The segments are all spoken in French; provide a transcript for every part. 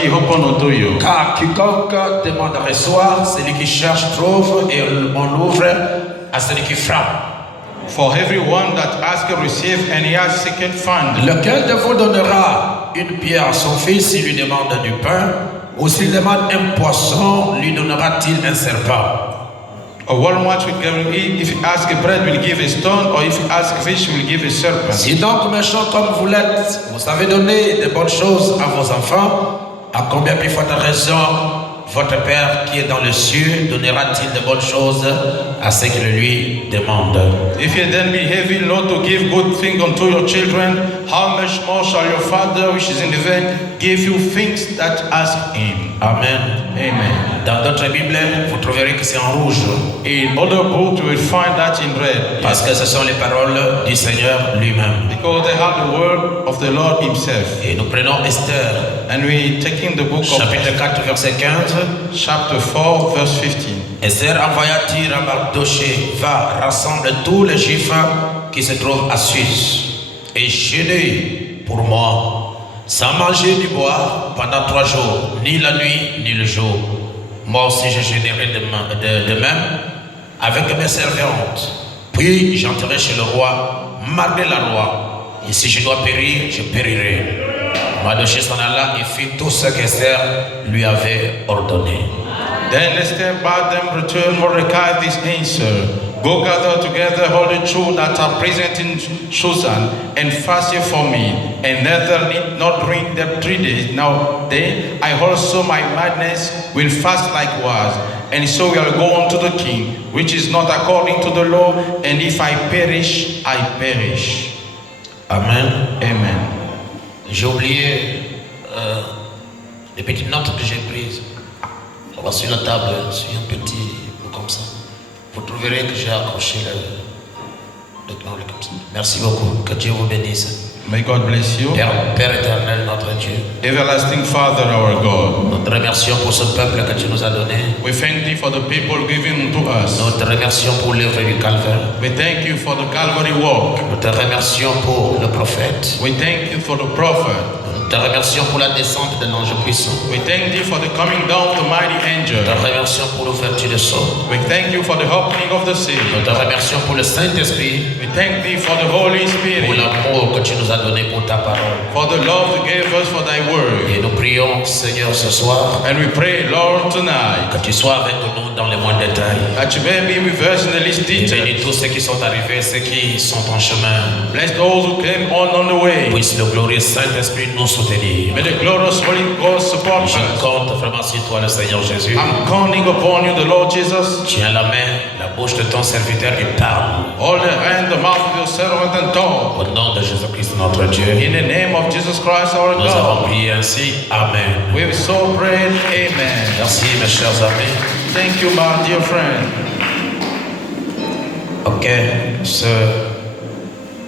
be opened unto you. Car quiconque demande reçoit, celui qui cherche trouve, et on ouvre à celui qui frappe. For everyone that asketh receive, and he has seeketh find. Lequel de vous donnera une pierre à son fils s'il lui demande du pain, ou s'il demande un poisson, lui donnera-t-il un serpent? Or one much will give him, if he ask a bread, will give a stone, or if he ask a fish, will give a serpent. Si donc méchant comme vous l'êtes, vous savez donner de bonnes choses à vos enfants, à combien plus forte raison votre Père qui est dans le ciel donnera-t-il de bonnes choses à ceux qui le lui demandent? If ye then be heavy not to give good things unto your children, how much more shall your Father which is in heaven give you things that ask him? Amen. Amen. Dans d'autres Bibles, vous trouverez que c'est en rouge. In other books, you will find that in red. Parce que ce sont les paroles du Seigneur lui-même. Because they have the word of the Lord himself. Et nous prenons Esther, And we taking the book of chapitre 4, verset 15. chapter 4, verse 15. Esther envoya dire à Mardoché, va, rassemble tous les Juifs qui se trouvent à Suse et jeûnez pour moi, sans manger ni boire pendant 3 jours, ni la nuit ni le jour. Moi aussi je jeûnerai de même avec mes servantes. Puis j'entrerai chez le roi, malgré la loi. Et si je dois périr, je périrai. Mardoché s'en alla et fit tout ce qu'Esther lui avait ordonné. Then Esther bade them return Mordecai this answer. Go gather together all the Jews that are present in Shushan, and fast ye for me, and neither need not drink them 3 days. Now then I also my madness will fast likewise, and so will go unto the king, which is not according to the law, and if I perish, I perish. Amen. Amen. J'ai oublié les petites notes que j'ai prises. On va sur la table, sur un petit bout comme ça. Vous trouverez que j'ai accroché le clan comme ça. Merci beaucoup. Que Dieu vous bénisse. May God bless you. Père éternel, notre Dieu. Everlasting Father, our God. Nous te remercions pour ce peuple que tu nous as donné. We thank thee for the people given to us. Nous te remercions pour l'œuvre du Calvaire. We thank you for the Calvary walk. Nous te remercions pour le prophète. We thank you for the prophet. Nous te remercions pour la descente de l'ange puissant. We thank thee for the coming down of the mighty angel. Nous te remercions pour l'ouverture des sceaux. We thank you for the opening of the sea. Nous te remercions pour le Saint-Esprit. We thank thee for the Holy Pour Spirit. l'amour que tu nous as donné pour ta parole. For the love you gave us for thy word. Et nous prions, Seigneur, ce soir, And we pray, Lord, tonight, que tu sois avec nous dans les moindres détails. that you may be with us in the least Et bénis details. tous ceux qui sont arrivés, ceux qui sont en chemin. Bless those who came on the way. Puisse le glorieux Saint-Esprit nous soutenir. May the glorious Holy Ghost support Je us. compte vraiment sur toi, le Seigneur Jésus. I'm counting upon you, the Lord Jesus. Tiens la main, la bouche de ton serviteur et parle. Hold the hand, the mouth of your servant, and talk. Au nom de Jésus-Christ, notre Dieu. In the name of Jesus Christ, our Nous avons God. prié ainsi. Amen. We've so prayed. Amen. Merci, mes chers amis. Thank you, my dear friend. Ok,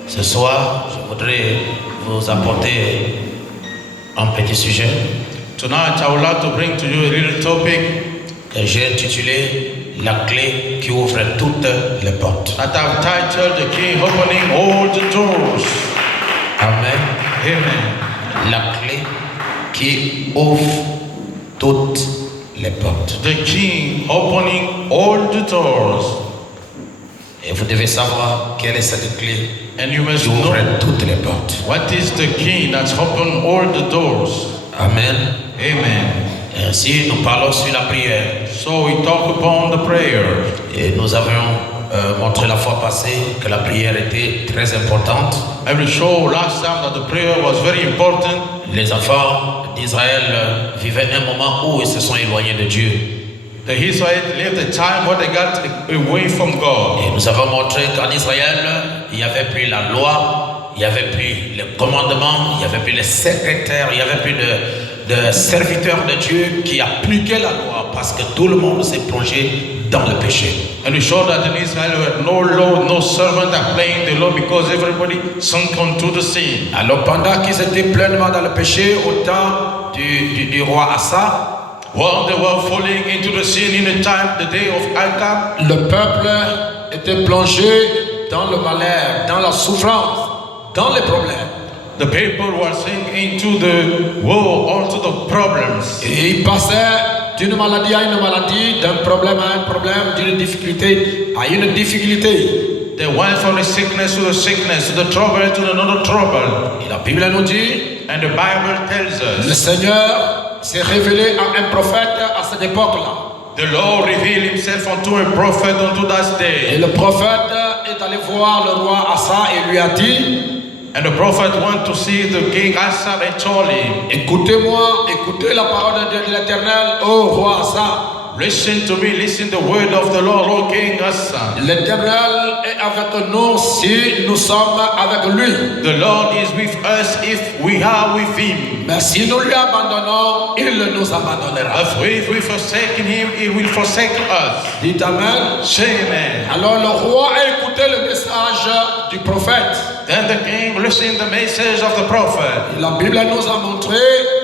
ce soir, je voudrais vous apporter un petit sujet Tonight, I would like to bring to you a little topic que j'ai intitulé La clé qui ouvre toutes les portes. that I've titled The Key Opening All the Doors. Amen. Amen. La clé qui ouvre toutes les portes. The key opening all the doors. Et vous devez savoir quelle est cette clé And you must qui ouvre know toutes les portes. what is the key that's opened all the doors. Amen. Amen. Et ainsi, nous parlons sur la prière. So we talk upon the prayer. Et nous avions montré la fois passée que la prière était très importante. I will show last time that the prayer was very important. Les enfants d'Israël vivaient un moment où ils se sont éloignés de Dieu. The Israelites lived a time where they got away from God. Et nous avons montré qu'en Israël, il n'y avait plus la loi, il n'y avait plus le commandement, il n'y avait plus les secrétaires, il n'y avait plus de serviteurs de Dieu qui appliquaient la loi parce que tout le monde s'est plongé dans le péché. And we show that in Israel there were no law, no servant applying the law because everybody sunk onto the sin. Alors pendant qu'ils étaient pleinement dans le péché au temps du roi Asa, While they were falling into the sin in the time, the day of Acab, le peuple était plongé dans le malheur, dans la souffrance, dans les problèmes. The people were sink into the woe, into the problems. Et ils passaient d'une maladie à une maladie, d'un problème à un problème, d'une difficulté à une difficulté. They went from the sickness, to the trouble to another trouble. Et la Bible nous dit, And the Bible tells le us Seigneur s'est révélé à un prophète à cette époque-là. the Lord revealed himself unto a prophet unto that Et day. le prophète est allé voir le roi Asa et lui a dit, And the prophet went to see the king Asa and told him, écoutez-moi, écoutez la parole de l'Éternel, ô roi Asa. listen to me, listen the word of the Lord, O King Asa. L'Éternel est avec nous si nous sommes avec lui. The Lord is with us if we are with him. Mais si nous lui abandonnons, il nous abandonnera. If we forsaken him, he will forsake us. Dites Amen. Say amen. Alors le roi a écouté le message du prophète. Then the king listened the message of the prophet. La Bible nous a montré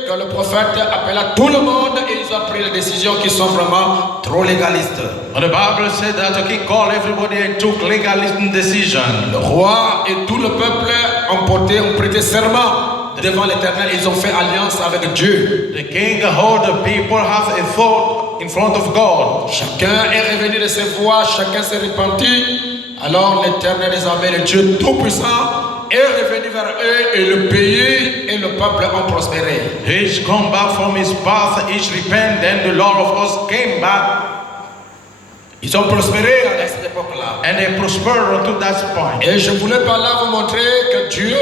que le prophète appela tout le monde et ils ont pris des décisions qui sont vraiment trop légalistes. And the Bible said that the king called everybody and took legalist decision. Le roi et tout le peuple ont prêté serment devant l'Éternel. Ils ont fait alliance avec Dieu. The king and all the people have a thought in front of God. Chacun est revenu de ses voies, chacun s'est repenti. Alors l'Éternel des armées, le Dieu Tout-Puissant, est revenu vers eux et le pays et le peuple ont prospéré. Each come back from his path, each repent, then the Lord of us came back Ils ont prospéré à cette époque-là. and they prospered to that point. Et je voulais par là vous montrer que Dieu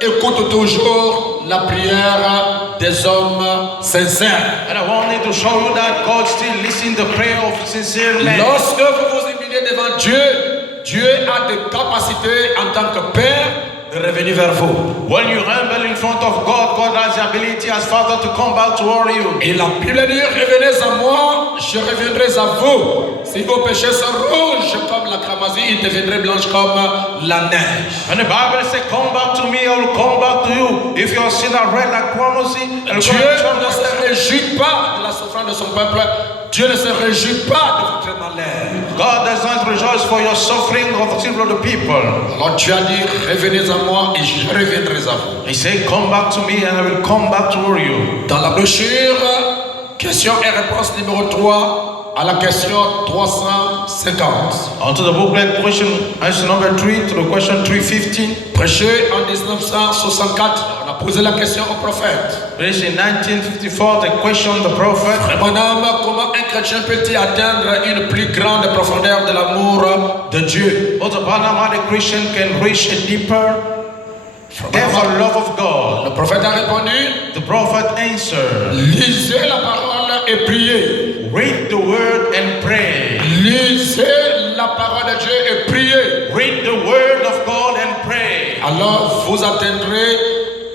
écoute toujours la prière des hommes sincères. And I wanted to show you that God still listens the prayer of sincere men. Lorsque vous vous humiliez devant Dieu, Dieu a des capacités en tant que Père de revenir vers vous. When you humble in front of God, God has the ability as Father to come back toward you. Et la Bible dit, revenez à moi, je reviendrai à vous. Si vos péchés sont rouges comme la cramoisie, ils deviendraient blanches comme la neige. And the Bible says, come back to me, I will come back to you. If your sin are red like cramoisy, Dieu ne se réjouit pas de la souffrance de son peuple. Dieu ne se réjouit pas de votre malheur. God does not rejoice for your suffering or the children of the people. Alors Dieu a dit, revenez à moi et je reviendrai à vous. He said, come back to me and I will come back toward you. Dans la brochure, question et réponse numéro 3 à la question 350. Onto the booklet, question answer number 3 to the question 315. Prêché en 1964, on a posé la question au prophète. Preached in 1954, the question the prophet. Mon âme, comment un chrétien peut-il atteindre une plus grande profondeur de l'amour de Dieu? But upon how the Christian can reach a deeper depth of love of God. Le prophète a répondu, The prophet answered, lisez la parole et priez. read the word and pray. Lisez la parole de Dieu et priez. Read the word of God and pray. Alors vous atteindrez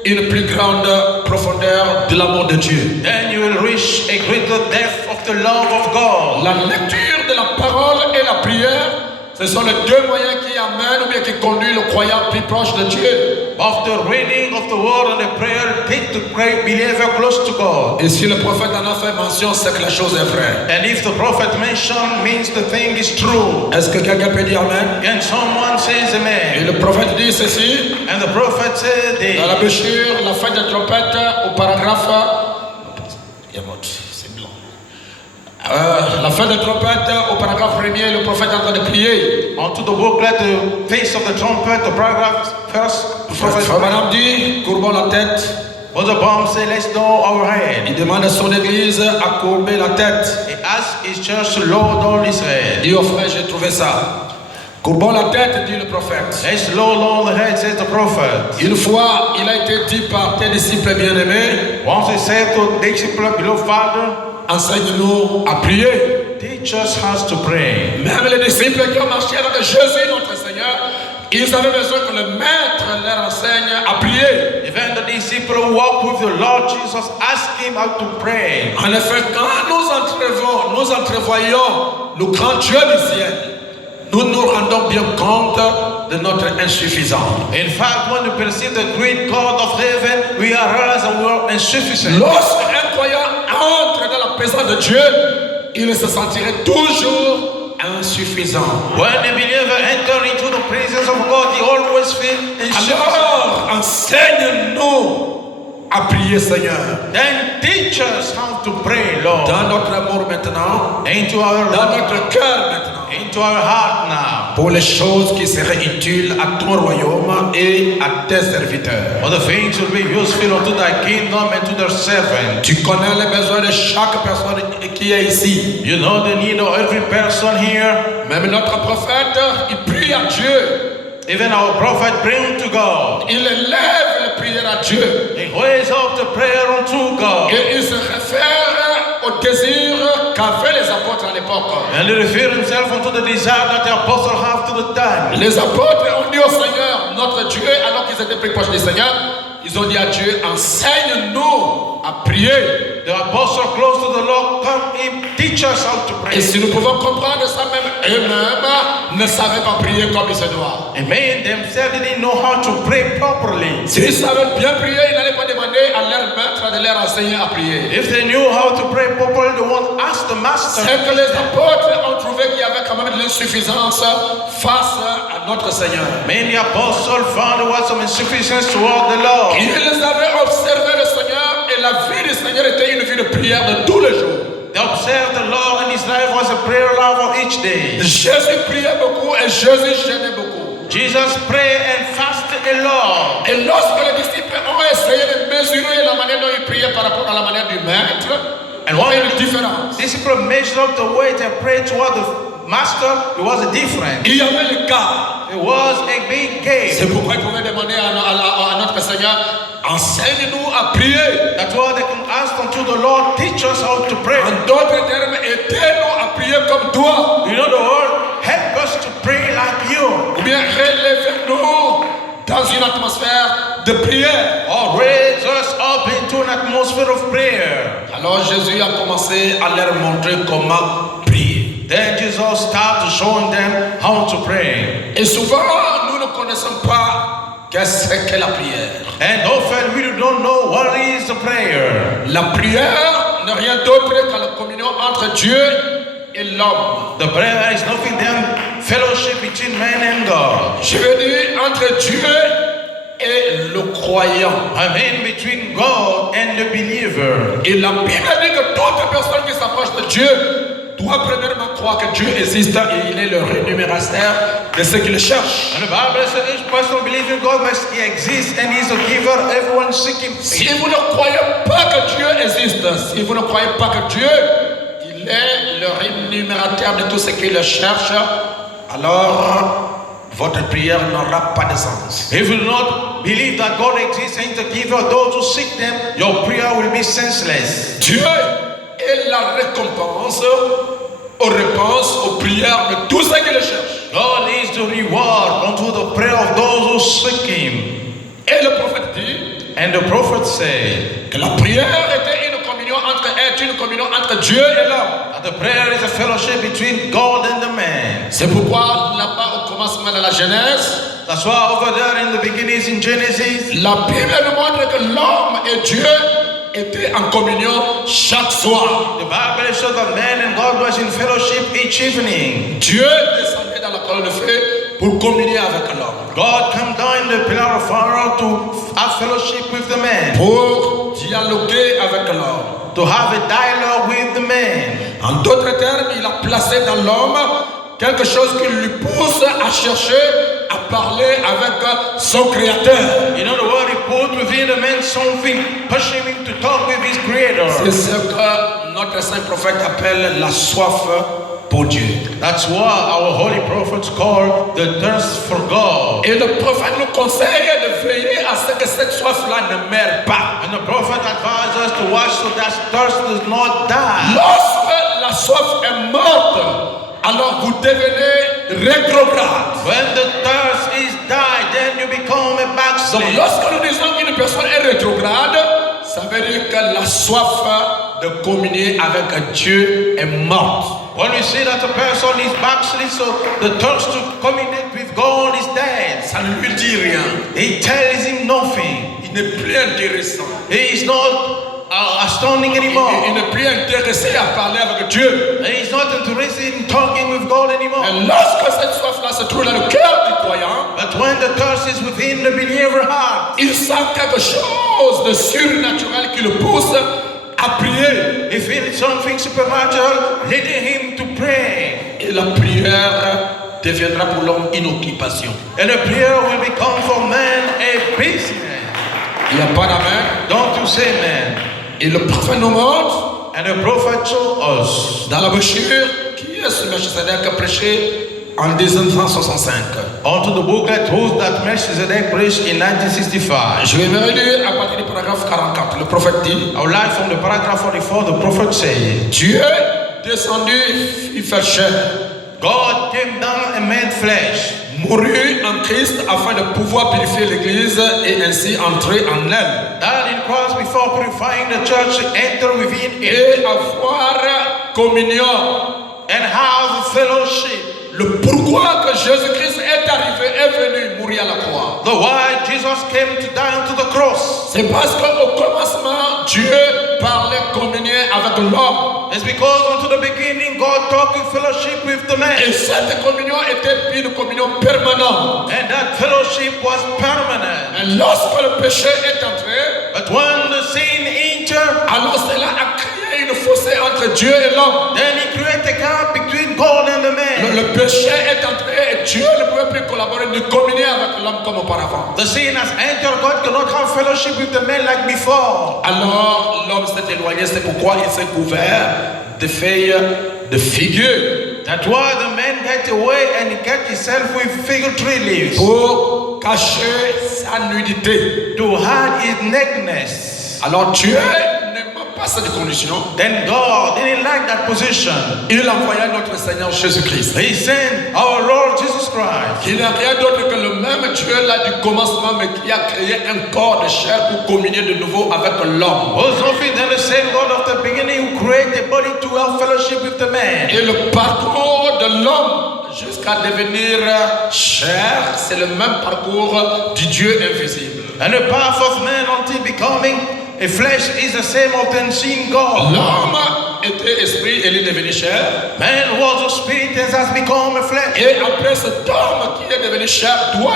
une plus grande profondeur de l'amour de Dieu. Then you will reach a greater depth of the love of God. La lecture de la parole et la prière, ce sont les deux moyens qui amènent ou bien qui conduisent le croyant plus proche de Dieu. Of the reading of the word and the prayer, take the great believer close to God. Et si le prophète en a fait mention, c'est que la chose est vraie. And if the prophet mentioned, means the thing is true. Est-ce que quelqu'un peut dire Amen? Can someone say Et amen? le prophète dit ceci, And the prophet said dans la this. brochure, la fête de trompette, au paragraphe, c'est blanc. La fête de trompette, au paragraphe premier, le prophète est en train de prier. Onto the booklet, the face of the trumpet, the paragraph first. The Frère prophet. Madame dit, courbons la tête. But the bomb say, let's bow our head. Il demande à son église à courber la tête. He asked his church to lower down his head. Dis au frère, j'ai trouvé ça. Courbons la tête, dit le prophète. Let's lower down the head, says the prophet. Une fois, il a été dit par tes disciples bien-aimés, Once he said to the disciple, beloved Father, enseigne-nous à prier. teach us how to pray. Même les disciples qui ont marché avec Jésus, notre Seigneur, ils avaient besoin que le maître leur enseigne à prier. Even the disciple who walked with the Lord Jesus asked him how to pray. En effet, quand nous entrevoyons le grand Dieu du ciel, nous nous rendons bien compte de notre insuffisance. In fact, when we perceive the great God of heaven, we realize that we are insufficient. Lorsqu'un croyant entre dans la présence de Dieu, il se sentirait toujours insuffisant. When a believer enters into the presence of God, he always feels insufficient. Alors, enseigne-nous à prier, Seigneur. Then teach us how to pray, Lord. Dans notre amour maintenant, Into our dans notre cœur maintenant, into our heart now. pour les choses qui seraient utiles à ton royaume et à tes serviteurs. For the things will be useful unto thy kingdom and to their servant. Tu connais les besoins de chaque personne qui est ici. You know the need of every person here. Même notre prophète, il prie à Dieu. Even our prophet praying to God. Il élève les prières à Dieu. He raised up the prayer unto God. Et il se réfère au désir qu'avaient les apôtres à l'époque. And he referred himself unto the desire that the apostles have to the time. Les apôtres ont dit au Seigneur, notre Dieu, alors qu'ils étaient plus proches du Seigneur, ils ont dit à Dieu, enseigne-nous à prier. The apostles close to the Lord, come in, teach us how to pray. Et si nous pouvons comprendre ça, même eux-mêmes ne savaient pas prier comme il se doit. And men themselves didn't know how to pray properly. S'ils savaient bien prier, ils n'allaient pas demander à leur maître de leur enseigner à prier. If they knew how to pray properly, they won't ask the master. C'est que les apôtres ont trouvé qu'il y avait quand même de l'insuffisance face à notre Seigneur. Many apostles found there was some insufficiency toward the Lord. Ils avaient observé le Seigneur et la vie du Seigneur était une vie de prière de tous les jours. They observed the Lord and his life was a prayer life of each day. Jésus priait beaucoup et Jésus jeûnait beaucoup. Jesus prayed and fasted a lot. Et lorsque les disciples ont essayé de mesurer la manière dont ils priaient par rapport à la manière du maître, il y avait une différence. Disciples measured up the way they prayed toward the master. It was a difference. Il y avait le cas. It was a big gap. C'est pourquoi ils pouvaient demander à notre Seigneur, enseigne-nous à prier. That's why they can ask unto the Lord, teach us how to pray. En d'autres termes, aidez-nous à prier comme toi. You know the word, help us to pray like you. Ou bien relève-nous dans une atmosphère de prière. Or raise us up into an atmosphere of prayer. Alors Jésus a commencé à leur montrer comment prier. Then Jesus started showing them how to pray. Et souvent, nous ne connaissons pas qu'est-ce que la prière. And often we don't know what is the prayer. La prière n'est rien d'autre que la communion entre Dieu et l'homme. The prayer is nothing than fellowship between man and God. Je veux dire entre Dieu et le croyant. I mean between God and the believer. Et la Bible dit que toute personne qui s'approche de Dieu doit premièrement croire que Dieu existe et il est le rémunérateur de ceux qui le cherchent. And the Bible says each person believing God must exist and He's a giver. Everyone seeking. Si vous ne croyez pas que Dieu existe, si vous ne croyez pas que Dieu, il est le rémunérateur de tous ceux qui le cherchent, alors votre prière n'aura pas de sens. If you do not believe that God exists and is a giver of those who seek them, your prayer will be senseless. Dieu est la récompense aux prières de tous ceux qui le cherchent. God is the reward unto the prayer of those who seek Him. Et le prophète dit, And the prophet said que la prière est une communion entre Dieu et l'homme. that the prayer is a fellowship between God and the man. C'est pourquoi là-bas au commencement de la Genèse, That's why over there in the beginnings in Genesis, la Bible nous montre que l'homme et Dieu étaient en communion chaque soir. the Bible shows that man and God was in fellowship each evening. Dieu descendait dans la colonne de feu pour communier avec l'homme, God came down in the pillar of fire to have fellowship with the man, pour dialoguer avec l'homme. to have a dialogue with the man. En d'autres termes, il a placé dans l'homme quelque chose qui lui pousse à chercher à parler avec son créateur. You know the word He put within the man something pushing him to talk with his creator. C'est ce que notre saint prophète appelle la soif pour Dieu. That's what our holy prophets call the thirst for God. Et le prophète nous conseille de veiller à ce que cette soif-là ne meure pas. And the prophet advised us to watch so that thirst does not die. Lorsque la soif est morte, alors vous devenez rétrograde. When the thirst is died, then you become a Donc backslid. lorsque nous disons qu'une personne est rétrograde, ça veut dire que la soif de communier avec Dieu est morte. When we see that a person is backslid, so the thirst to communicate with God is dead. Ça ne lui dit rien. It tells him nothing. Il n'est plus intéressant. He is not astounding anymore. Il n'est plus intéressé à parler avec Dieu. And he's not interested in talking with God anymore. Et lorsque cette soif-là se trouve dans le cœur du croyant, But when the thirst is within the believer heart, il sent quelque chose de surnaturel qui le pousse à prier. he feels something supernatural leading him to pray. Et la prière deviendra pour l'homme une occupation. And the prayer will become for man a business. Il n'y a pas d'amen. Don't you say man? Et le prophète nous montre And the prophet showed us dans la brochure qui est ce Melchisedec a prêché en 1965. onto the booklet whose that Melchizedek preached in 1965. Je vais me relire à partir du paragraphe 44. Le prophète dit, I would like from the paragraph 44, the prophet said, Dieu descendu fit faire chair, God came down and made flesh, mourut en Christ afin de pouvoir purifier l'Église et ainsi entrer en elle. died in Christ before purifying the church, enter within it, Et avoir communion. and have fellowship. Le pourquoi que Jésus-Christ est arrivé, est venu mourir à la croix. The why Jesus came to die on the cross C'est parce qu'au commencement, Dieu parlait communier avec l'homme. is because unto the beginning God talked in fellowship with the man, Et cette communion était une communion permanente. and that fellowship was permanent. Et lorsque le péché est entré, But when the sin entered, alors cela a créé une fossé entre Dieu et l'homme. then he created a gap between God and the man. Le péché est entré et Dieu ne pouvait plus collaborer ni communier avec l'homme comme auparavant. The sin has entered. God cannot have fellowship with the man like before. Alors l'homme s'est éloigné, c'est pourquoi il s'est couvert de feuilles de figues That's why the man got away and he got himself with fig tree leaves pour cacher sa nudité. to hide his nakedness. Alors Dieu n'aime pas cette condition. Then God didn't like that position. Il envoya notre Seigneur Jésus-Christ. He sent our Lord Jesus Christ. Il n'est rien d'autre que le même Dieu là du commencement, mais qui a créé un corps de chair pour communier de nouveau avec l'homme. Was nothing than the same God of the beginning who created a body to have fellowship with the man. Et le parcours de l'homme jusqu'à devenir chair, c'est le même parcours du Dieu invisible. And the path of man until becoming a flesh is the same of the unseen God. L'homme était esprit et il est devenu chair. Man was a spirit and has become a flesh. Et après cet homme qui est devenu chair doit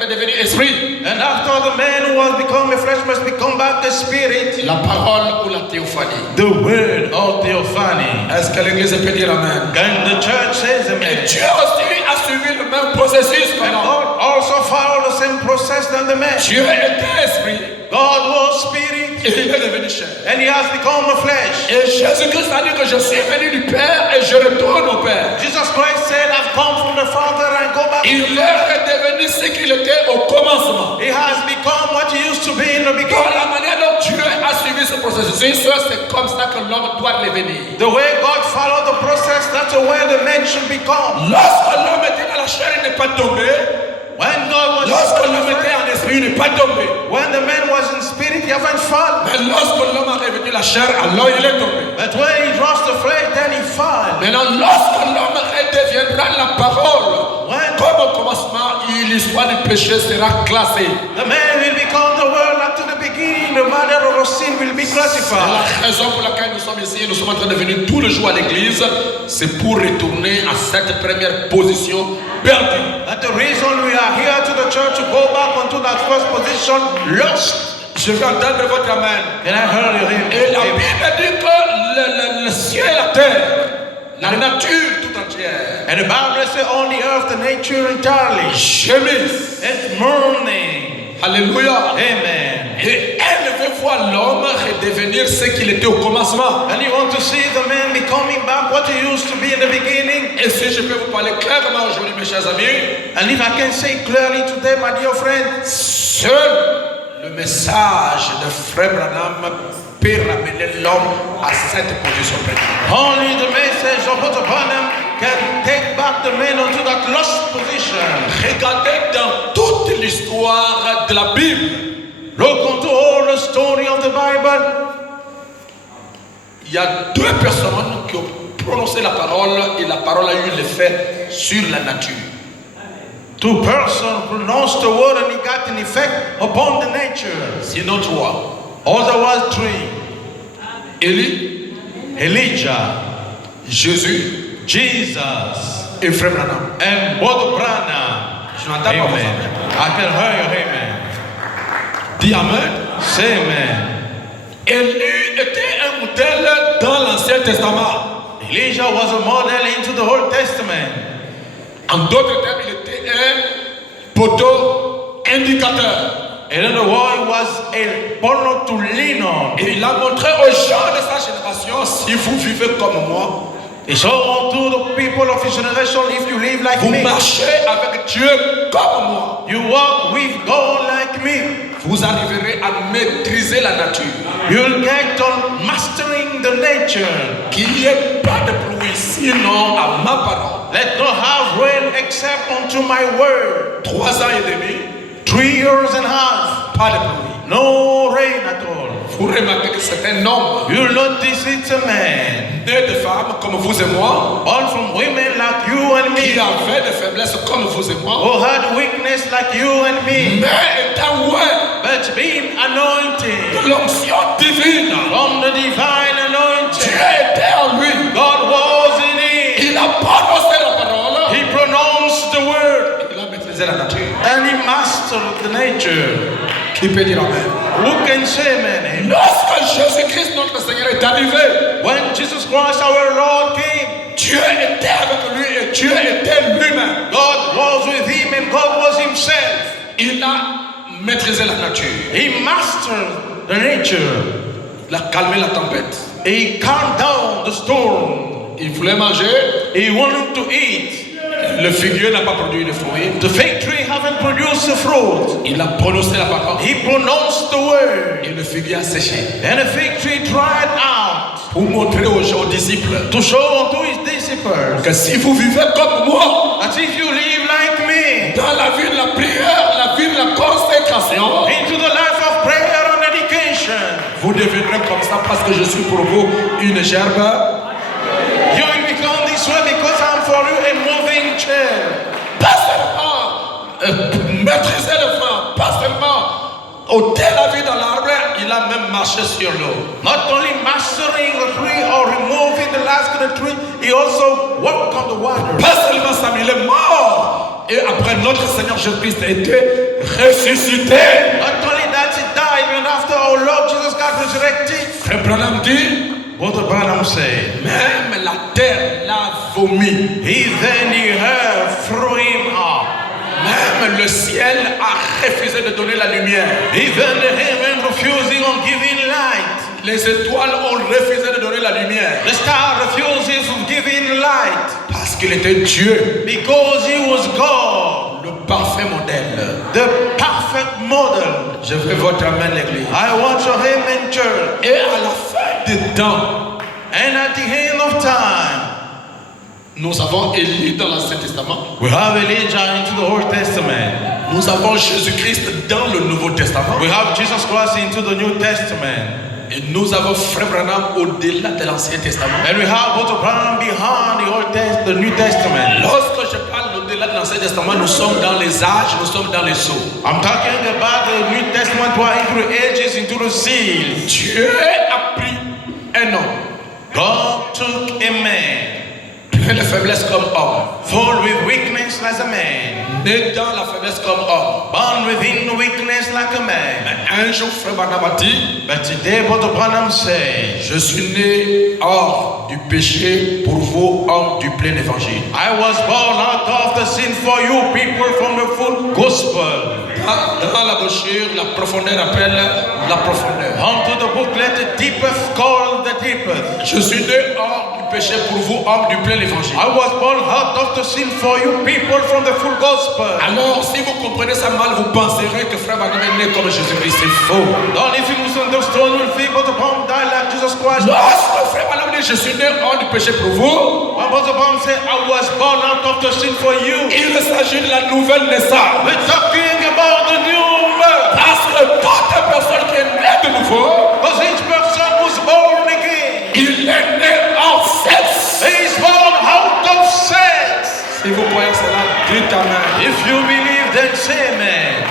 redevenir esprit. And after the man who has become a flesh must become back a spirit. La parole ou la théophanie. The word of theophany. Est-ce que l'église peut dire amen? Can the church says Et amen? Dieu aussi a suivi le même processus que And l'homme. God also followed the same process than the man. Dieu était esprit God was spirit et il est devenu chair. and he has become a flesh. Et Jésus-Christ a dit que je suis venu du Père et je retourne au Père. Jesus Christ said, I've come from the Father and go back. Il est redevenu ce qu'il était au commencement. He has become what he used to be in the Dans beginning. la manière dont Dieu a suivi ce processus, c'est comme ça que l'homme doit revenir. The way God followed the process, that's the way the man should become. Lorsque l'homme était dans la chair, il n'est pas tombé. When God was Lorsque l'homme était en esprit, il n'est pas tombé. when the man was in spirit, he haven't fallen. Mais lorsque l'homme a revenu la chair, alors il est tombé. But when he lost the flesh, then he fell. Maintenant, lorsque l'homme redeviendra la parole, When comme au commencement, l'histoire du péché sera classée. the man will become the world up to the beginning, the matter of sin will be C'est la classified. raison pour laquelle nous sommes ici, nous sommes en train de venir tous les jours à l'église, c'est pour retourner à cette première position perdue. That's the reason we are here to the church to go back onto that first position, lost. Je vais entendre votre amen. Can I hear you? Et la Amen. Bible dit que le ciel et la terre, la nature tout entière, And the Bible says on the earth, the nature entirely. gémisse. It's mourning. Alléluia. Amen. Et elle veut voir l'homme redevenir ce qu'il était au commencement. And you want to see the man becoming back what he used to be in the beginning. Et si je peux vous parler clairement aujourd'hui, mes chers amis, And if I can say clearly today, my dear friend, seul le message de Frère Branham peut ramener l'homme à cette position perdue. only the message of Brother Branham can take back the man onto that lost position. Regardez dans toute l'histoire de la Bible, Look into all the story of the Bible. il y a deux personnes qui ont prononcé la parole et la parole a eu l'effet sur la nature. Two persons pronounced the word and it got an effect upon the nature. Sinon trois. Otherwise, three. Élie, Elijah, Jésus Jesus, et Frère Branham. and Brother Branham. Je n'entends pas vos Amen. amen. I can hear you, amen. Dis amen. Say amen. Élie était un modèle dans l'Ancien Testament. Elijah was a model into the Old Testament. En d'autres termes, il était un poteau indicateur. In other words, he was a partner to lean on. Et il a montré aux gens de sa génération, si vous vivez comme moi, He showed unto the people of his generation, if you live like vous me, marchez avec Dieu comme moi, you walk with God like me, vous arriverez à maîtriser la nature. you'll get on mastering the nature. Qu'il n'y ait pas de pluie sinon à ma parole. Let not have rain except unto my word. 3 ans et demi, 3 years and a half, pas de pluie. no rain at all. Vous remarquez que c'est un homme You'll notice it's a man, né de femmes comme vous et moi, born from women like you and qui me, avait des faiblesses comme vous et moi, who had weakness like you and me, mais étant ouais but being anointed de l'onction divine, from the divine Dieu anointing. était en lui. God was in him. Il a prononcé la parole, He pronounced the word il a maîtrisé la nature. and he mastered the nature. Qui peut dire amen? Who can say amen? Lorsque Jésus-Christ, notre Seigneur, est arrivé, When Jesus Christ our Lord came, Dieu était avec lui et Dieu était lui-même. God was with him and God was himself. Il a maîtrisé la nature. He mastered the nature. Il a calmé la tempête. He calmed down the storm. Il voulait manger. He wanted to eat. Le figuier n'a pas produit de fruits. The fig tree haven't produced the fruit. Il a prononcé la parole. He pronounced the word. Et le figuier a séché. And the fig tree dried out Pour montrer aux disciples to show unto his disciples que si vous vivez comme moi, that if you live like me, dans la vie de la prière, la vie de la consécration, into the life of prayer and dedication, vous deviendrez comme ça parce que je suis pour vous une gerbe. you will become this way because I'm for you a moving chair. Pas seulement maîtriser le vent, pas seulement ôter la vie dans l'arbre, il a même marché sur l'eau. Not only mastering the tree or removing the last of the tree, he also walked on the water. Pas seulement Samuel est mort, et après notre Seigneur Jésus-Christ a été ressuscité. Not only that, he died, and after our Lord Jesus got resurrected, Frère Branham dit, what the Branham said, même la terre l'a vomi. he then the earth threw him up. Même le ciel a refusé de donner la lumière. Even the heaven refusing on giving light. Les étoiles ont refusé de donner la lumière. The star refuses on giving light. Parce qu'il était Dieu. Because he was God, Le parfait modèle. the perfect model. Je veux votre amen, l'église. I want your amen, church. Et à la fin des temps, And at the end of time, nous avons Élie dans l'Ancien Testament. we have Elijah into the Old Testament. Nous avons Jésus-Christ dans le Nouveau Testament. We have Jesus Christ into the New Testament. Et nous avons Frère Branham au-delà de l'Ancien Testament. And we have both of them behind the New Testament. Lorsque je parle au-delà de l'Ancien Testament, nous sommes dans les âges, nous sommes dans les sceaux. I'm talking about the New Testament, who are into the ages, into the seals. Dieu a pris un homme, God took a man, plein de faiblesse comme homme, full with weakness like a man, né dans la faiblesse comme homme. born within the weakness like a man. Mais un jour, Frère Branham a dit, But today, Brother Branham says, je suis né hors du péché pour vous, hommes du plein évangile. I was born out of the sin for you people from the full gospel. Dans la brochure, la profondeur appelle la profondeur. Unto the booklet, the deepest called the deepest. Je suis né hors du péché pour vous, hommes du plein évangile. I was born out of the sin for you people from the full gospel. Alors, si vous comprenez ça mal, vous penserez que Frère Branham est né comme Jésus-Christ. C'est faux. Don't if you misunderstand, you'll think Brother Branham died like Jesus Christ. Lorsque Frère Branham dit, je suis né hors du péché pour vous, When Brother Branham said, I was born out of the sin for you, il s'agit de la nouvelle naissance. we're talking about the new birth. Parce que toute personne qui est née de nouveau, Because each person was born again. il est né en sexe. He is born out of sex. Si vous croyez cela, dites amen. If you believe, then say amen.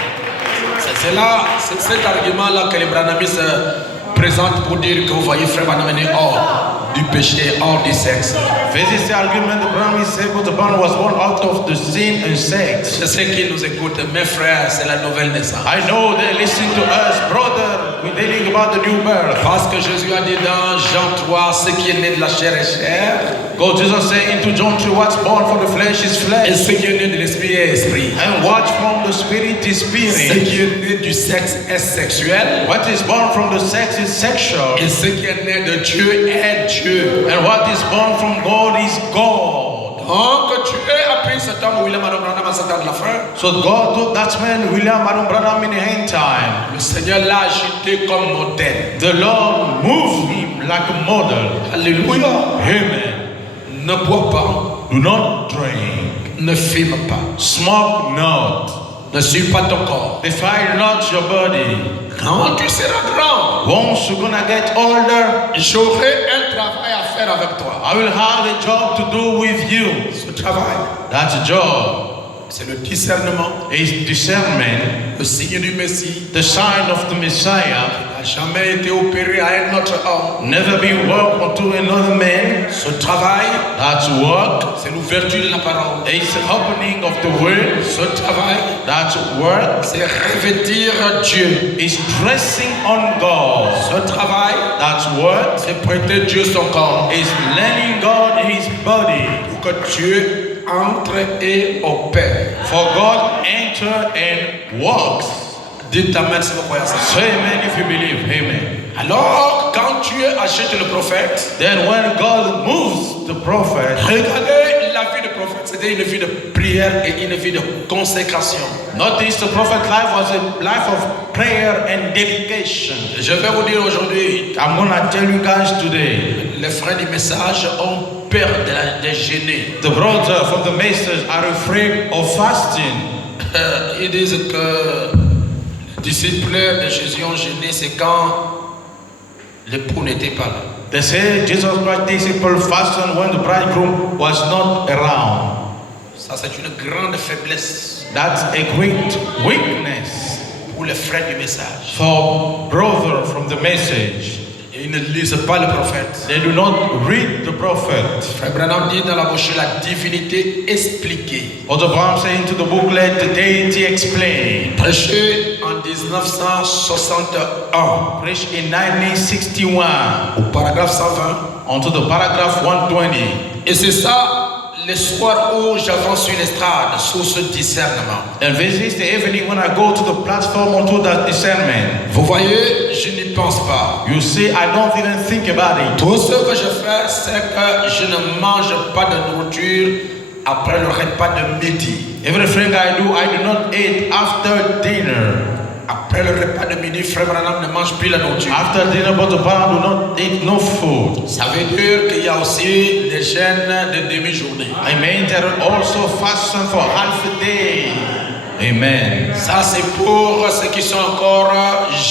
C'est cet argument-là que les Branhamistes présente pour dire que vous voyez frère Branham est hors du péché, hors du sexe. This is the argument that Branham is able to born was born out of the sin and sex. Je sais qu'ils nous écoutent, mes frères, c'est la nouvelle naissance. I know they listen to us, brother. We're telling about the new birth. Parce que Jésus a dit dans Jean 3, ce qui est né de la chair est chair, God Jesus said into John 3, what's born from the flesh is et flesh, ce qui est né de l'esprit est esprit. and what's from the spirit is Ce spirit. qui est né du sexe est sexuel, What is born from the sex is sexual, et ce qui est né de Dieu est Dieu. and what is born from God is God. Donc Dieu a pris cet homme William Adam Branham à ce temps de la fin. So God took that man, William Adam Branham, in the end time. Le Seigneur l'a agité comme modèle. The Lord moved him like a model. Alléluia. Amen. Ne bois pas, Do not drink, ne fume pas, smoke not, ne suis pas ton corps. defile not your body. Quand tu seras grand, Once you're gonna get older, j'aurai un travail à faire avec toi. I will have a job to do with you. Ce travail, That job c'est le discernement, is discernment, le signe du Messie. the sign of the Messiah. N'a jamais été opéré à un autre homme. Never be work unto another man. Ce travail, That's work. c'est l'ouverture de la parole. It's the opening of the word. Ce travail, That's work. c'est revêtir Dieu. It's dressing on God. Ce travail, That's work. c'est prêter Dieu son corps. Is lending God his body. Pour que Dieu entre et opère. For God enter and walks. Dites amen si vous croyez ça. Say amen if you believe. Amen. Alors, quand Dieu achète le prophète, Then when God moves the prophet, regardez la vie du prophète. C'était une vie de prière et une vie de consécration. notice the prophet's life was a life of prayer and dedication. Je vais vous dire aujourd'hui, I'm gonna tell you guys today, les frères du message ont peur de jeûner. the brothers from the masters are afraid of fasting. Ils disent que les disciples de Jésus ont jeûné, c'est quand l'époux n'était pas là. They say Jesus Christ disciple fasted when the bridegroom was not around. Ça, c'est une grande faiblesse That's a great weakness pour les frères du message. for brother from the message. Et ils ne lisent pas le prophète. They do not read the prophet. Frère Branham dit dans la brochure la divinité expliquée. Or the Bible saying to the booklet, the deity explained. Prêché en 1961 Preached in 1961 au paragraphe 120. onto the paragraph 120. Et c'est ça les soirs où j'avance sur l'estrade sous ce discernement. And this is the evening when I go to the platform onto that discernment. Vous voyez, je n'y pense pas. You see, I don't even think about it. Tout ce que je fais, c'est que je ne mange pas de nourriture après le repas de midi. Everything I do not eat after dinner. Après le repas de midi, frère Branham ne mange plus la nourriture. After dinner, but the Bible do not eat no food. Ça veut dire qu'il y a aussi des jeûnes de demi-journée. I mean, there are also fasting for half a day. Amen. Ça, c'est pour ceux qui sont encore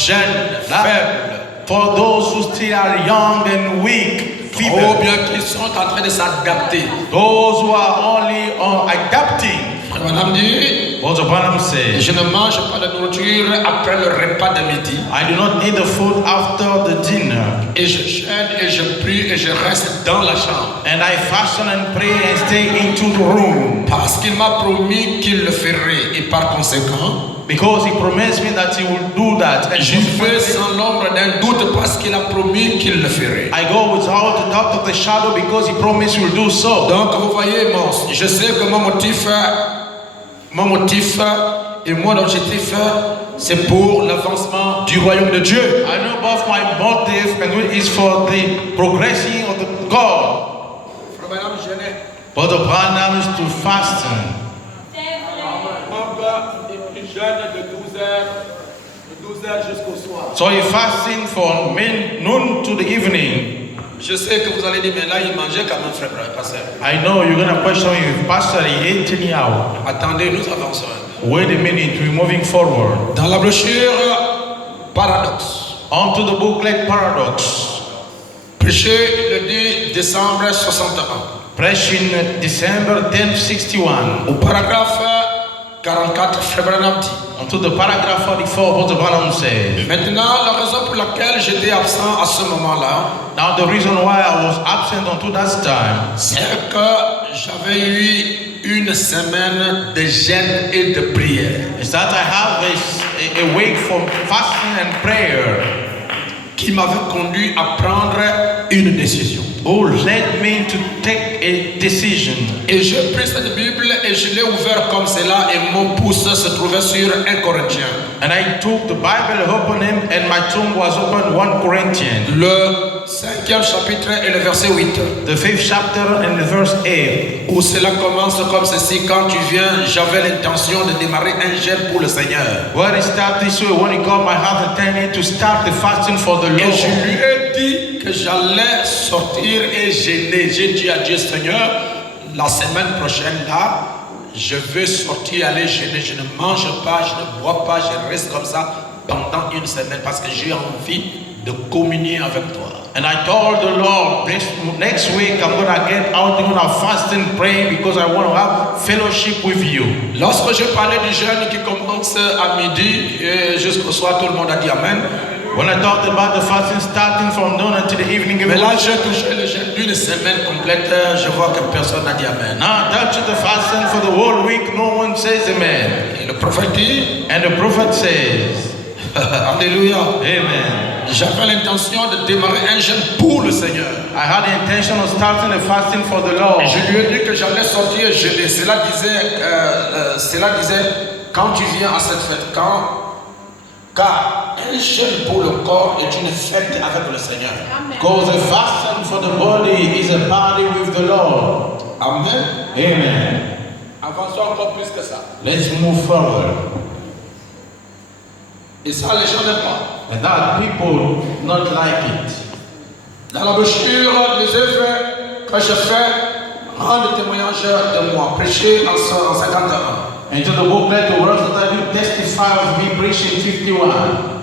jeunes, faibles. For those who still are young and weak, Ou feeble. bien qui sont en train de s'adapter. Those who are only adapting. Frère Branham dit, What the Branham says. je ne mange pas de nourriture après le repas de midi. I do not eat the food after the dinner. Et je jeûne et je prie et je reste dans la chambre. And I fast and pray and stay into the room. Parce qu'il m'a promis qu'il le ferait. Et par conséquent, Because he promised me that he will do that. And j'y vais sans l'ombre d'un doute parce qu'il a promis qu'il le ferait. I go without the doubt of the shadow because he promised he will do so. Donc vous voyez, je sais que mon motif et mon objectif, c'est pour l'avancement du royaume de Dieu. I know both my motive and it is for the progressing of the God. Frère Branham jeûnait. But the Branham is to fasting. Il jeûne de 12h jusqu'au soir. So he fasting from noon to the evening. Je sais que vous allez dire, mais là, il mangeait quand même, frère pasteur. I know you're going to question if Pastor he ate anyhow. Attendez, nous avançons. Wait a minute, we're moving forward. Dans la brochure Paradoxe, On to the booklet Paradox. prêché le 10 décembre 61. Preached in December 1061. Au paragraphe 44, Frère Branham dit. Onto the paragraph 44, Brother Branham says, Maintenant, la raison pour laquelle j'étais absent à ce moment-là, now the reason why I was absent until that time, c'est que j'avais eu une semaine de jeûne et de prière is that I have a week for fasting and prayer qui m'avait conduit à prendre une décision. who led me to take a decision. Et j'ai pris cette Bible et je l'ai ouverte comme cela et mon pouce se trouvait sur 1 Corinthiens. And I took the Bible, opened him, and my tongue was open 1 Corinthians. Le 5e chapitre et le verset 8. The 5th chapter and the verse 8. Où cela commence comme ceci. Quand tu viens, j'avais l'intention de démarrer un jeûne pour le Seigneur. Where it started this way, when it called my heart intended to start the fasting for the Et Lord. je lui ai dit que j'allais sortir et jeûner. J'ai dit à Dieu, Seigneur, la semaine prochaine là, je vais sortir, aller jeûner. Je ne mange pas, je ne bois pas, je reste comme ça pendant une semaine parce que j'ai envie de communier avec toi. And I told the Lord, next week I'm going to get out, I'm going to fast and pray because I want to have fellowship with you. Lorsque je parlais du jeûne qui commence à midi et jusqu'au soir, tout le monde a dit Amen. When I talked about the fasting starting from dawn until the evening, Mais là, j'ai touché le jeûne d'une semaine complète, je vois que personne n'a dit Amen. now touch the fasting for the whole week, no one says amen. Et le prophète dit, And the prophet says, Alléluia. amen. J'avais l'intention de démarrer un jeûne pour le Seigneur. I had the intention of starting a fasting for the Lord. Et je lui ai dit que j'allais sortir et jeûner. Cela disait, quand tu viens à cette fête, car un jeûne pour le corps est une fête avec le Seigneur. Because a fasting for the body is a party with the Lord. Amen. Amen. Avançons encore plus que ça. Let's move forward. Et ça, les gens n'aiment pas. And that people not like it. Dans la brochure, les œuvres que je fais rendent témoignage de moi. Prêcher en 51. And to the booklet, the words that I do testify of me preaching 51.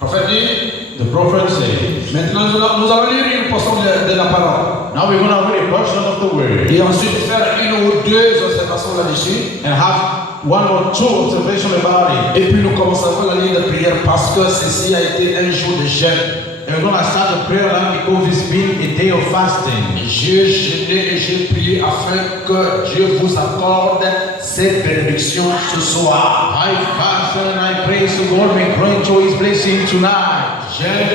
Prophète dit, The prophet says, maintenant nous allons lire une portion de la parole. now we're going to read a portion of the word Et ensuite faire une ou deux observations là-dessus. and have one or two observations about it. Et puis nous commencerons la ligne de prière parce que ceci a été un jour de jeûne. And we're going to start the prayer line because it's been a day of fasting. J'ai jeûné et j'ai prié afin que Dieu vous accorde cette bénédiction ce soir. I fasted and I praise the Lord and grant you His blessing tonight. Jeûne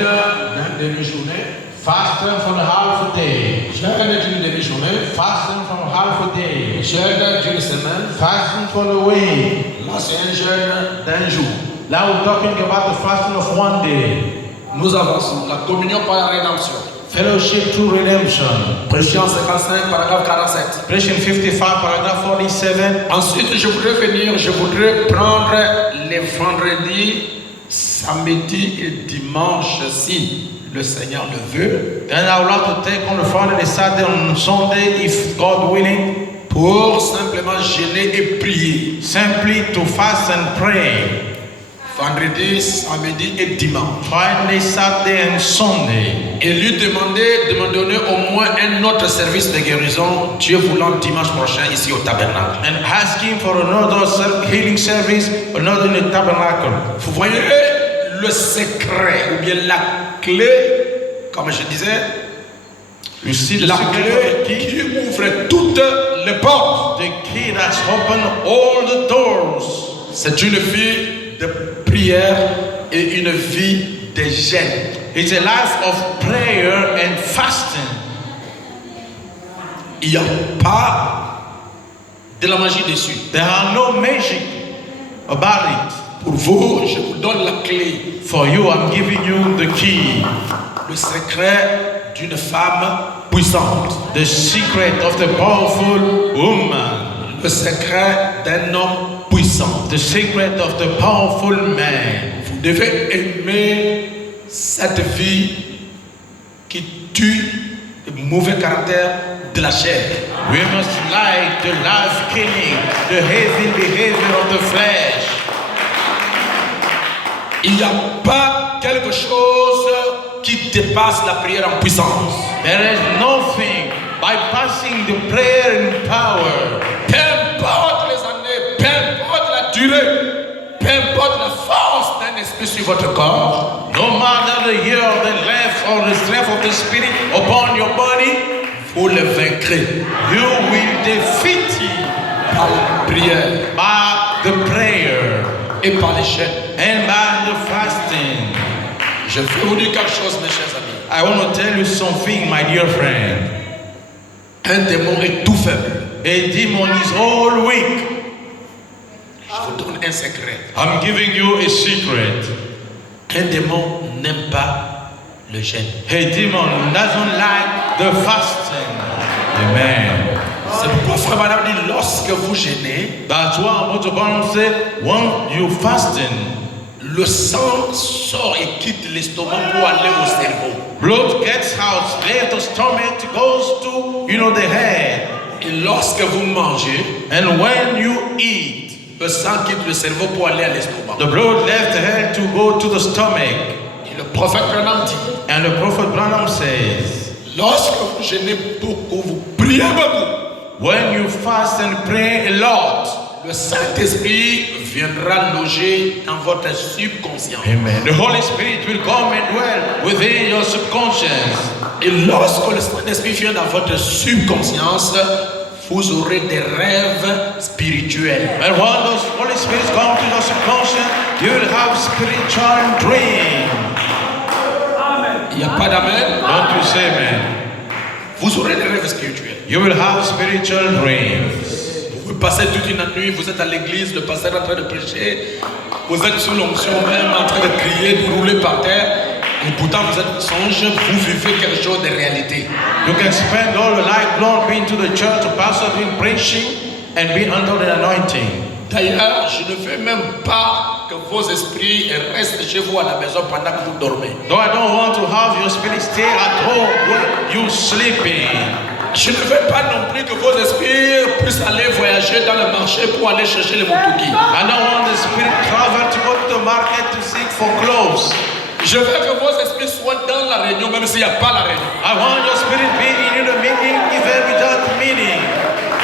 d'une demi-journée. Fasting from half a day. Jeûne d'une demi-journée. Fasting from half a day. Jeûne d'une semaine. Fasting for the week. Là, c'est un jeûne d'un jour. Now we're talking about the fasting of one day. Nous avançons. La communion par la rédemption. Fellowship through redemption. Précision 55, paragraphe 47. Preaching 55, paragraph 47. Ensuite, je voudrais prendre les vendredis, samedi et dimanche si le Seigneur le veut. Then I would like to take on the Friday, Saturday, and Sunday, if God willing, Pour simplement jeûner et prier. simply to fast and pray. Vendredi, samedi et dimanche. Friday, Saturday, and Sunday. Et lui demander de me donner au moins un autre service de guérison, Dieu voulant, dimanche prochain ici au tabernacle. And ask Him for another healing service, another in the tabernacle. Vous voyez le secret ou bien la clé, comme je disais, You see the la secret clé of the key? qui ouvre toutes les portes. The key that's opened all the doors. C'est une vie de prière et une vie de jeûne. It's a life of prayer and fasting. Il n'y a pas de la magie dessus. There are no magic about it. Pour vous, je vous donne la clé. For you, I'm giving you the key. Le secret d'une femme puissante. The secret of the powerful woman. Le secret d'un homme puissant. The secret of the powerful man. Vous devez aimer cette vie qui tue le mauvais caractère de la chair. We must like the life killing, the heavy behavior of the flesh. Il n'y a pas quelque chose qui dépasse la prière en puissance. There is nothing by passing the prayer in power. Peu importe les années, peu importe la durée, peu importe la force d'un esprit sur votre corps, No matter the year, the length, or the strength of the Spirit upon your body, vous le vaincrez you will defeat it par la prière by the prayer et par les jeûnes. and by the fasting. Je vais vous dire quelque chose, mes chers amis. I want to tell you something, my dear friend. Un démon est tout faible. A demon is all weak. Je vous donne un secret. I'm giving you a secret. Un démon n'aime pas le jeûne. A demon doesn't like the fasting. Amen. C'est pourquoi Frère Branham dit lorsque vous jeûnez, That's why Apostle Barnum said, when you fasting, le sang sort et quitte l'estomac pour aller au cerveau. blood gets out, leaves the stomach, goes to, the head. Et lorsque vous mangez, And when you eat, le sang quitte le cerveau pour aller à l'estomac. the blood left the head to go to the stomach. Et le prophète Branham dit, And the prophet Branham says, lorsque vous jeûnez beaucoup, vous priez beaucoup, when you fast and pray a lot, le Saint-Esprit viendra loger dans votre subconscient. Amen, the Holy Spirit will come and dwell within your subconscious. Et lorsque le Saint-Esprit vient dans votre subconscience, vous aurez des rêves spirituels. And when those Holy Spirits come to your subconscious, you will have spiritual dreams. Il n'y a pas d'amen. Don't you say amen? Vous aurez des rêves spirituels. You will have spiritual dreams. Vous passez toute une nuit, vous êtes à l'église, le pasteur est en train de prêcher, vous êtes sous l'onction même, en train de crier, de rouler par terre, et pourtant vous êtes en songe, vous vivez quelque chose de réalité. You can spend all your life long being to the church, the pastor doing preaching, and be under the anointing. D'ailleurs, je ne veux même pas que vos esprits restent chez vous à la maison pendant que vous dormez. No, I don't want to have your spirit stay at home when you sleeping. Je ne veux pas non plus que vos esprits puissent aller voyager dans le marché pour aller chercher les moutouki. I don't want the spirit travel to go to the market to seek for clothes. Je veux que vos esprits soient dans la réunion, même s'il n'y a pas la réunion. I want your spirit being in the meeting even without meeting.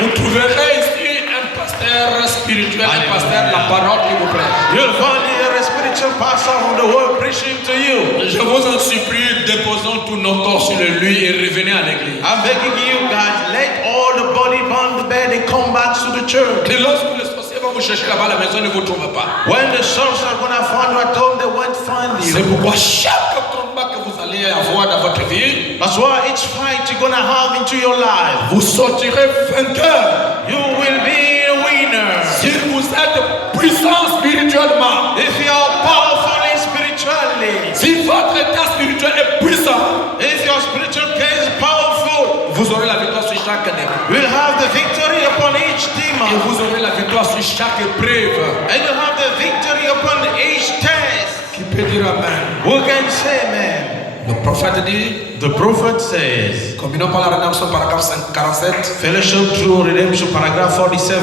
Vous trouverez ici un pasteur spirituel, un pasteur de la parole, s'il vous plaît. You'll find a spiritual pastor from the world preaching to you. Je vous en supplie, déposons tous nos corps sur le lit et revenez à l'église. I'm begging you guys, let all the body on the bed and come back to the church. Et lorsque les sorciers vont vous chercher là-bas à la maison, ils ne vous trouvent pas. When the souls are going to find you at home, they won't find C'est you. pourquoi chaque combat que vous allez avoir dans votre vie, That's why each fight you're going to have into your life, vous sortirez vainqueur. you will be a winner. Si vous êtes puissant spirituellement, If you are powerful spiritually, si votre état spirituel est puissant, if your spiritual case is powerful, vous aurez la victoire sur chaque démon. you will have the victory upon each Et demon. vous aurez la victoire sur chaque épreuve. And you have the victory upon each test. Qui peut dire Amen? Who can say amen? Le prophète dit, The prophet says, communions par la rédemption, paragraphe 47. Fellowship through redemption, paragraph 47.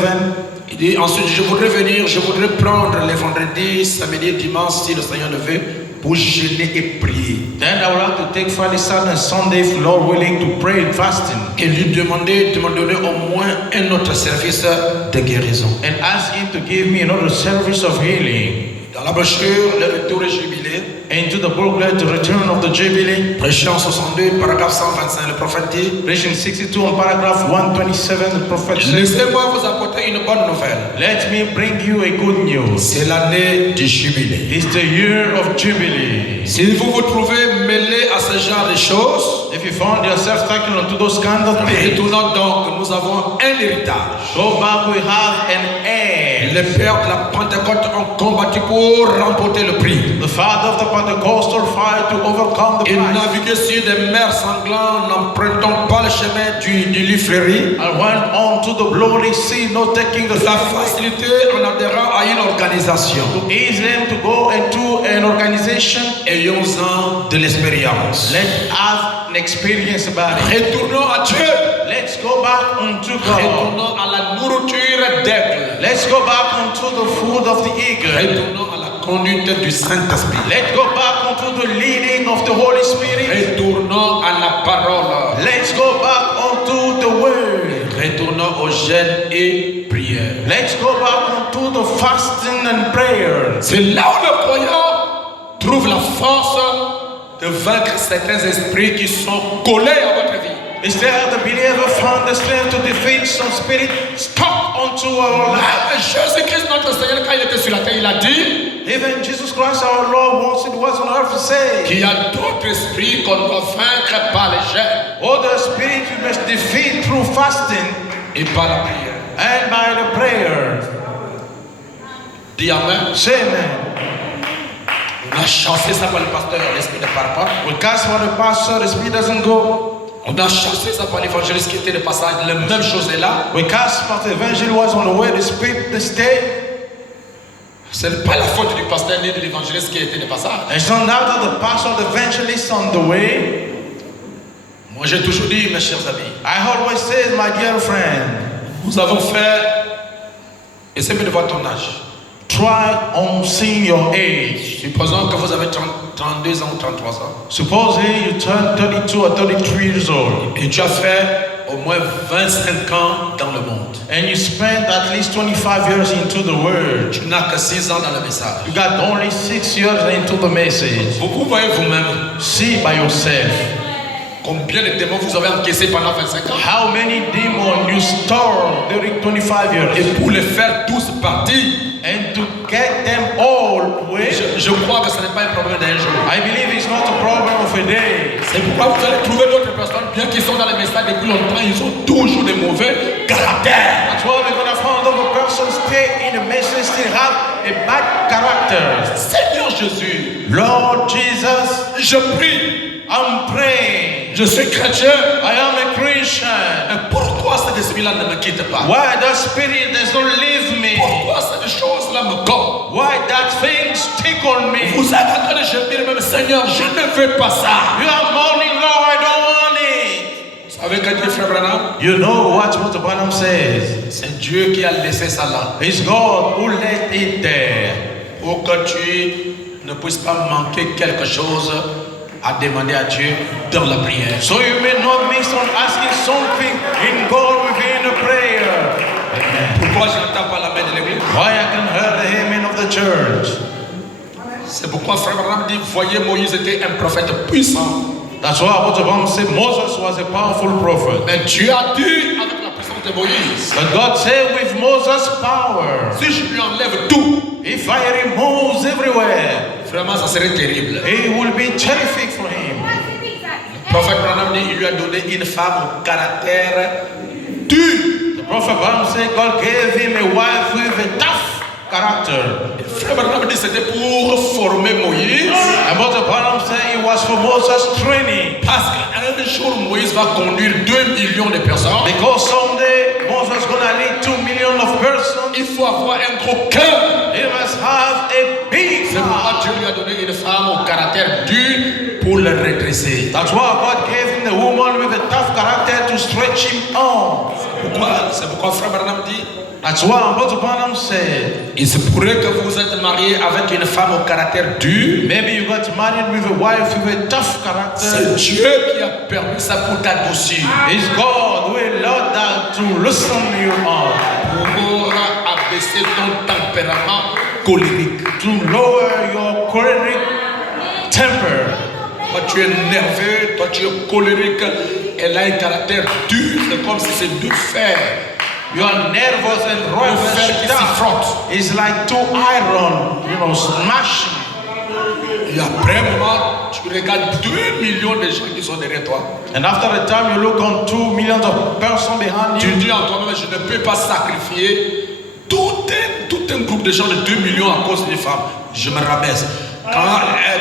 Il dit ensuite, je voudrais prendre les vendredis, samedi, dimanche, si le Seigneur le veut, pour jeûner et prier. Then I would like to take Friday, Saturday, and Sunday, if the Lord willing, to pray and fasting. Et lui demander de me donner au moins un autre service de guérison. And ask Him to give me another service of healing. Dans la brochure, le retour est jubilé. Into the booklet, The Return of the Jubilee. Prêché en 62, paragraphe 125, le prophète dit, Revelation 62 on paragraph 127, the prophet says, laissez-moi vous apporter une bonne nouvelle. let me bring you a good news. C'est l'année du jubilé. It's the year of Jubilee. Si vous vous trouvez mêlé à ce genre de choses, If you found yourself talking onto those kind of things, retournons donc, nous avons un héritage. go back, we have an heir. Les pères de la Pentecôte ont combattu pour remporter le prix. The father of the Pentecostal fight to overcome the Ils prize. naviguaient sur des mers sanglantes, n'empruntant pas le chemin du lit fleuri. I went on to the bloody sea, not taking the La facilité en adhérant à une organisation. to ease them to go into an organization. Ayons-en de l'expérience. Let's have an experience about it. Retournons à Dieu. Let's go back unto God. Retournons à la nourriture d'aigle. Let's go back unto the food of the eagle. Retournons à la conduite du Saint-Esprit. Let's go back unto the leading of the Holy Spirit. Retournons à la parole. Let's go back unto Retournons au jeûne et prière. Let's go back to the fasting and prayer. C'est là où le croyant trouve la force de vaincre certains esprits qui sont collés à votre vie. It's there the believer found the strength to defeat some spirit stuck onto our life. Jésus-Christ, notre Seigneur, quand il était sur la terre, il a dit Even Jesus Christ, our Lord, once it was on earth to say, qu'il y a d'autres esprits qu'on doit vaincre par les jeûnes all the spirits we must defeat through fasting et par la prière. and by the prayer. Dis Amen. Say amen. On a chassé ça par le pasteur, l'esprit ne part pas. We cast for the pastor, the spirit doesn't go. On a chassé ça par l'évangéliste qui était le passage. La même chose est là. We cast for the evangel was on the way, the spirit the stay. Ce n'est pas la faute du pasteur ni de l'évangéliste qui était le passage. It's not out of the pastor, the evangelist on the way. Moi j'ai toujours dit, mes chers amis, I always say, my dear friend, nous avons fait, essayez de voir ton âge. try on seeing your age. Supposons que vous avez 32 ans ou 33 ans. Supposing you turn 32 or 33 years old Et tu as fait au moins 25 ans dans le monde. and you spent at least 25 years into the word. Tu n'as que 6 ans dans le message. You got only 6 years into the message. Vous voyez vous-même See by yourself combien de démons vous avez encaissés pendant 25 ans. how many demons you store during 25 years. Et pour les faire tous partir, And to get them all away, je crois que ce n'est pas un problème d'un jour. I believe it's not a problem of a day. C'est pourquoi vous allez trouver d'autres personnes, bien qu'ils sont dans les messages depuis longtemps, ils ont toujours des mauvais caractères. That's why we're going to find other person stay in the message, still have a bad character. Seigneur Jésus, Lord Jesus, je prie, I'm praying. je suis chrétien. I am a Christian. Mais pourquoi cet esprit-là ne me quitte pas? Why that spirit does not leave me? Pourquoi cette chose-là me gomme? Why that thing stick on me? Vous êtes en train de gémir, même Seigneur, je ne veux pas ça. You are mourning, Lord, I don't want it. Vous savez que dit Frère Branham? You know what Branham says. C'est Dieu qui a laissé ça là. It's God who let it there. Pour que tu ne puisses pas manquer quelque chose à demander à Dieu dans la prière. So you may not miss on asking something in God within the prayer. Amen. Pourquoi je n'entends pas la main de l'église? Why I can hear the amen of the church. C'est pourquoi Frère Branham dit, voyez, Moïse était un prophète puissant. That's why Abraham said Moses was a powerful prophet. Mais Dieu a dit avec la puissance de Moïse, But God said with Moses' power, si je lui enlève tout, if I remove everywhere, vraiment ça serait terrible. it will be terrific for him. Le prophète Branham dit, il lui a donné une femme au caractère dur. The prophet Abraham said God gave him a wife with a tough character. Frère Branham dit c'était pour former Moïse. And what Abraham said it was for Moses' training. Parce qu'un jour Moïse va conduire 2 millions de personnes. Because someday Moses gonna lead 2 million of persons. Il faut avoir un gros cœur. He must have a big C'est pourquoi heart. Dieu lui a donné une femme au caractère dur pour le redresser. That's why God gave him the woman with a tough character to stretch him on. C'est pourquoi Frère Branham dit, That's why Apostle Branham said, il se pourrait que vous êtes marié avec une femme au caractère dur. maybe you got married with a wife with a tough C'est character. Dieu qui a permis ça pour t'adoucir, It's God who allowed that to loosen you up, pour abaisser ton tempérament colérique. to lower your choleric temper. Toi tu es nerveux, toi tu es colérique. Elle a un caractère dur, c'est comme si c'est du fer. You are nervous and rough Le fer qui and s'y tough. frotte. It's like two iron, smashing. Et après un moment, tu regardes 2 millions de gens qui sont derrière toi. And after a time, you look on 2 millions of persons behind Tu you. dis en toi-même, je ne peux pas sacrifier tout un groupe de gens de 2 millions à cause des femmes. Je me rabaisse. Quand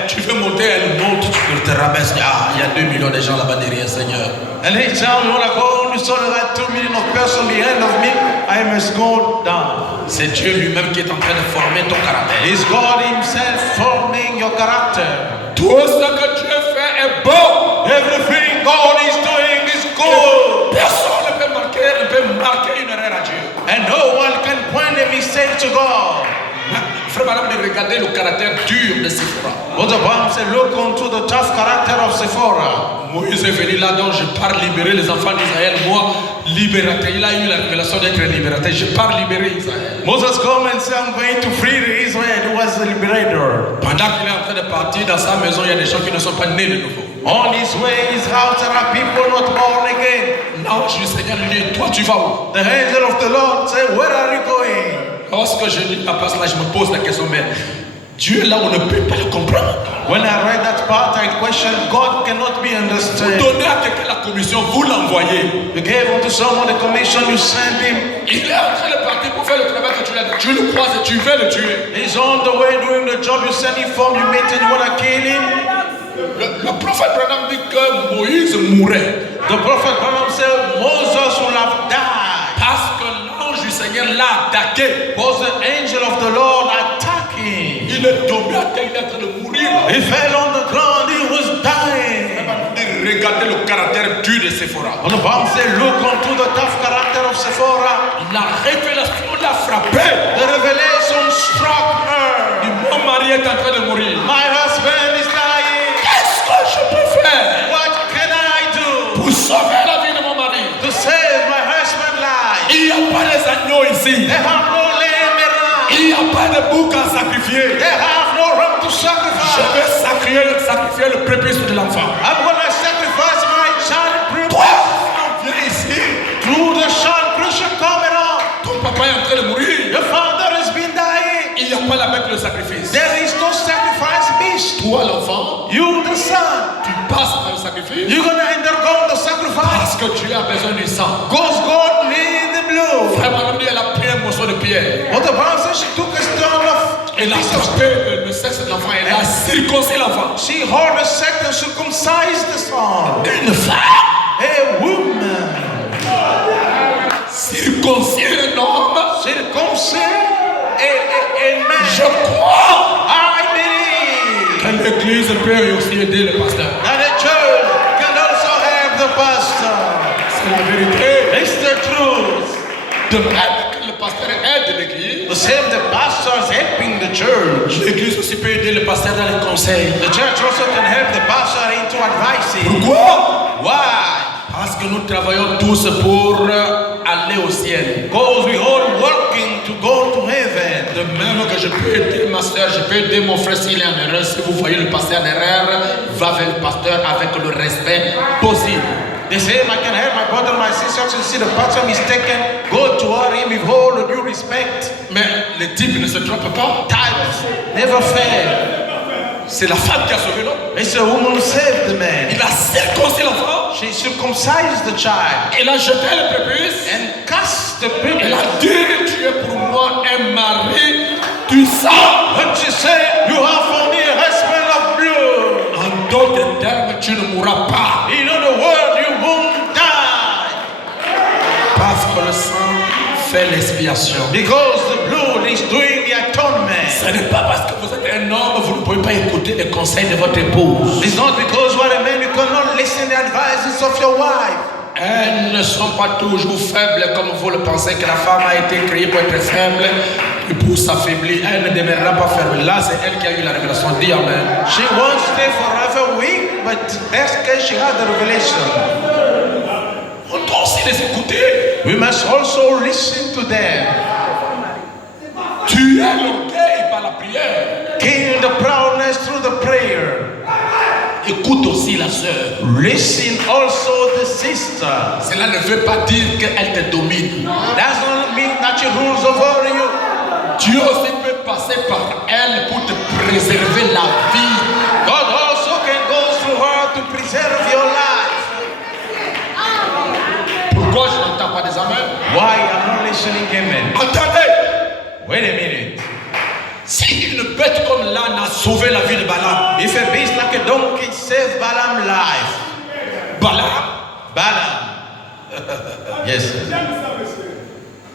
tu veux monter, elle monte, tu te rabaisses. Ah, il y a 2 millions de gens là-bas derrière, Seigneur. And each time you want to go, you saw that 2 million of persons behind of me, I must go down. C'est Dieu lui-même qui est en train de former ton caractère. It's God Himself forming your character. Tout ce que Dieu fait est bon. Everything God is doing is good. Personne ne peut marquer une erreur à Dieu. And no one can point a mistake to God. Frère Madame, regardez le caractère dur de Séphora. But the Bible said, look unto the tough character of Sephora. Moïse est venu là, donc je pars libérer les enfants d'Israël. Moi, libérateur. Il a eu la révélation d'être libérateur. Je pars libérer Israël. Moses come and say, I'm going to free Israel. He was the liberator. Pendant qu'il est en train de partir dans sa maison, il y a des gens qui ne sont pas nés de nouveau. On his way, his house, there are people not born again. L'ange du Seigneur lui dit, toi tu vas où? The angel of the Lord said, where are you going? Lorsque je lis la place là, je me pose la question, mais Dieu là, on ne peut pas le comprendre. When I read that part, I questioned, God cannot be Vous understood. donnez à quelqu'un la commission, vous l'envoyez. You gave unto someone the commission, you sent him. Il est en train de partir pour faire le travail que tu l'as dit. Tu le croises et tu veux le tuer. He's on the way doing the job you sent him for. You meet him, you want to kill him. Le prophète Branham dit que Moïse mourait. The prophet Branham said Moses will have died. Parce que l'ange du Seigneur l'a attaqué. Because the angel of the Lord attacked him. Il est tombé à terre, il est en train de mourir. He fell on the ground, he was dying. Regardez le caractère dur de Séphora. And the Bible said, look unto the tough character of Sephora. La révélation l'a frappé. The revelation struck her. Mon mari est en train de mourir. My husband is dying. Qu'est-ce que je peux faire What can I do pour sauver la vie de mon mari? to save my husband's life? Il n'y a pas les agneaux ici. They have no lamb around. Il n'y a pas de bouc à sacrifier. They have no ram to Je sacrifice. vais sacrifier le prépuce de l'enfant. I'm going to sacrifice my child Toi, privilege. viens ici. Through the child Christian coming on. Ton papa est en train de mourir. Your father has been dying. Il n'y a pas la bête de sacrifice. There is no sacrifice beast. Toi, l'enfant, You, the son, tu passes par le sacrifice you're going to undergo the sacrifice. parce que tu as besoin du sang. Because God needs the blood. Vraiment, elle a pris un morceau de pierre. What the Bible says, she took a stone of Elle a frappé le sexe de l'enfant. Elle a circoncis l'enfant. she held a sack and circumcised the son. Une femme A woman circoncire un homme. circumcised a man. Je crois I believe que l'église peut aussi aider le pasteur. that the church can also help the pastor. C'est la vérité. It's the truth. De même que le pasteur aide l'église, The same the pastor is helping the church. l'église aussi peut aider le pasteur dans les conseils. The church also can help the pastor into advising. Pourquoi? Why? Parce que nous travaillons tous pour aller au ciel. Because we all working to go to heaven. De même que je peux aider ma soeur, je peux aider mon frère s'il est en erreur. Si vous voyez le pasteur en erreur, va vers le pasteur avec le respect possible. The same I can help my brother, my sister to see the pastor mistaken. Go to him with all the due respect. Mais le type ne se trompe pas. Types never fail. C'est la femme qui a sauvé l'homme. It's a woman who saved the man. Il a circoncis l'enfant. She circumcised the child Il a jeté le prépuce. and cast the Elle baby. a dit, tu es pour moi un mari du sang. And she said, you have for me a husband of blood. En d'autres termes, tu ne mourras pas. In other words, you won't die. Parce que le sang fait l'expiation. Because the blood is doing the atonement. Ce n'est pas parce que vous êtes un homme, vous ne pouvez pas écouter les conseils de votre épouse. It's not because you are a man, you cannot listen to the advices of your wife. Elles ne sont pas toujours faibles comme vous le pensez, que la femme a été créée pour être faible et pour s'affaiblir. Elle ne demeurera pas faible. Là, c'est elle qui a eu la révélation. Dis Amen. She won't stay forever weak, but that's because she had the revelation. On doit aussi les écouter. We must also listen to them. Tu es l'orgueil par la prière. Kill the proudness through the prayer. Écoute aussi la sœur. Listen also the sister. Cela ne veut pas dire qu'elle te domine. That doesn't mean that she rules over you. Dieu aussi peut passer par elle pour te préserver la vie. God also can go through her to preserve your life. Pourquoi je n'entends pas des amens? Why I'm not listening, amen? Attendez. Wait a minute. Si une bête comme l'âne a sauvé la vie de Balaam, If a beast like a donkey saved Balaam's life, Balaam, yes,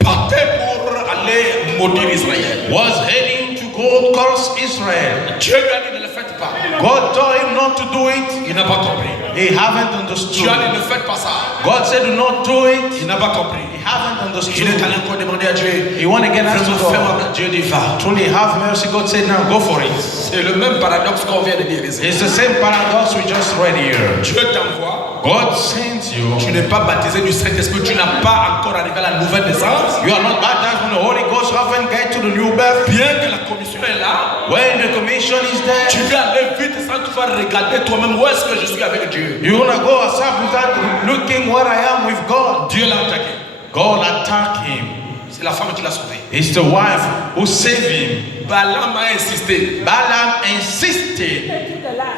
partait pour aller maudire Israël. was heading to go curse Israel. Dieu lui a dit ne le faites pas. God told him not to do it. Il n'a pas compris. He haven't Tu understood. as dit ne faites pas ça. God said, do not do Il it. n'a pas compris. He haven't Il est understood. allé encore demander à Dieu. He want to get asked to Vraiment, God. fais-moi. Dieu dit va. Truly have mercy. God said, now go for it. C'est le même paradoxe qu'on vient de dire ici. It's the same paradox we just read here. Dieu t'envoie. God sends you. Tu n'es pas baptisé du Saint-Esprit. Tu n'as pas encore arrivé à la nouvelle naissance. You are not baptized from the Holy Ghost. You haven't get to the new birth. Bien que la commission est là, When the commission is there, tu vas aller vite sans pouvoir regarder toi-même où est-ce que je suis avec Dieu. you want to go outside without looking where I am with God. Dieu l'a attaqué. God attacked him. C'est la femme qui l'a sauvé. It's the wife who saved him. Balaam a insisté. Balaam insisted,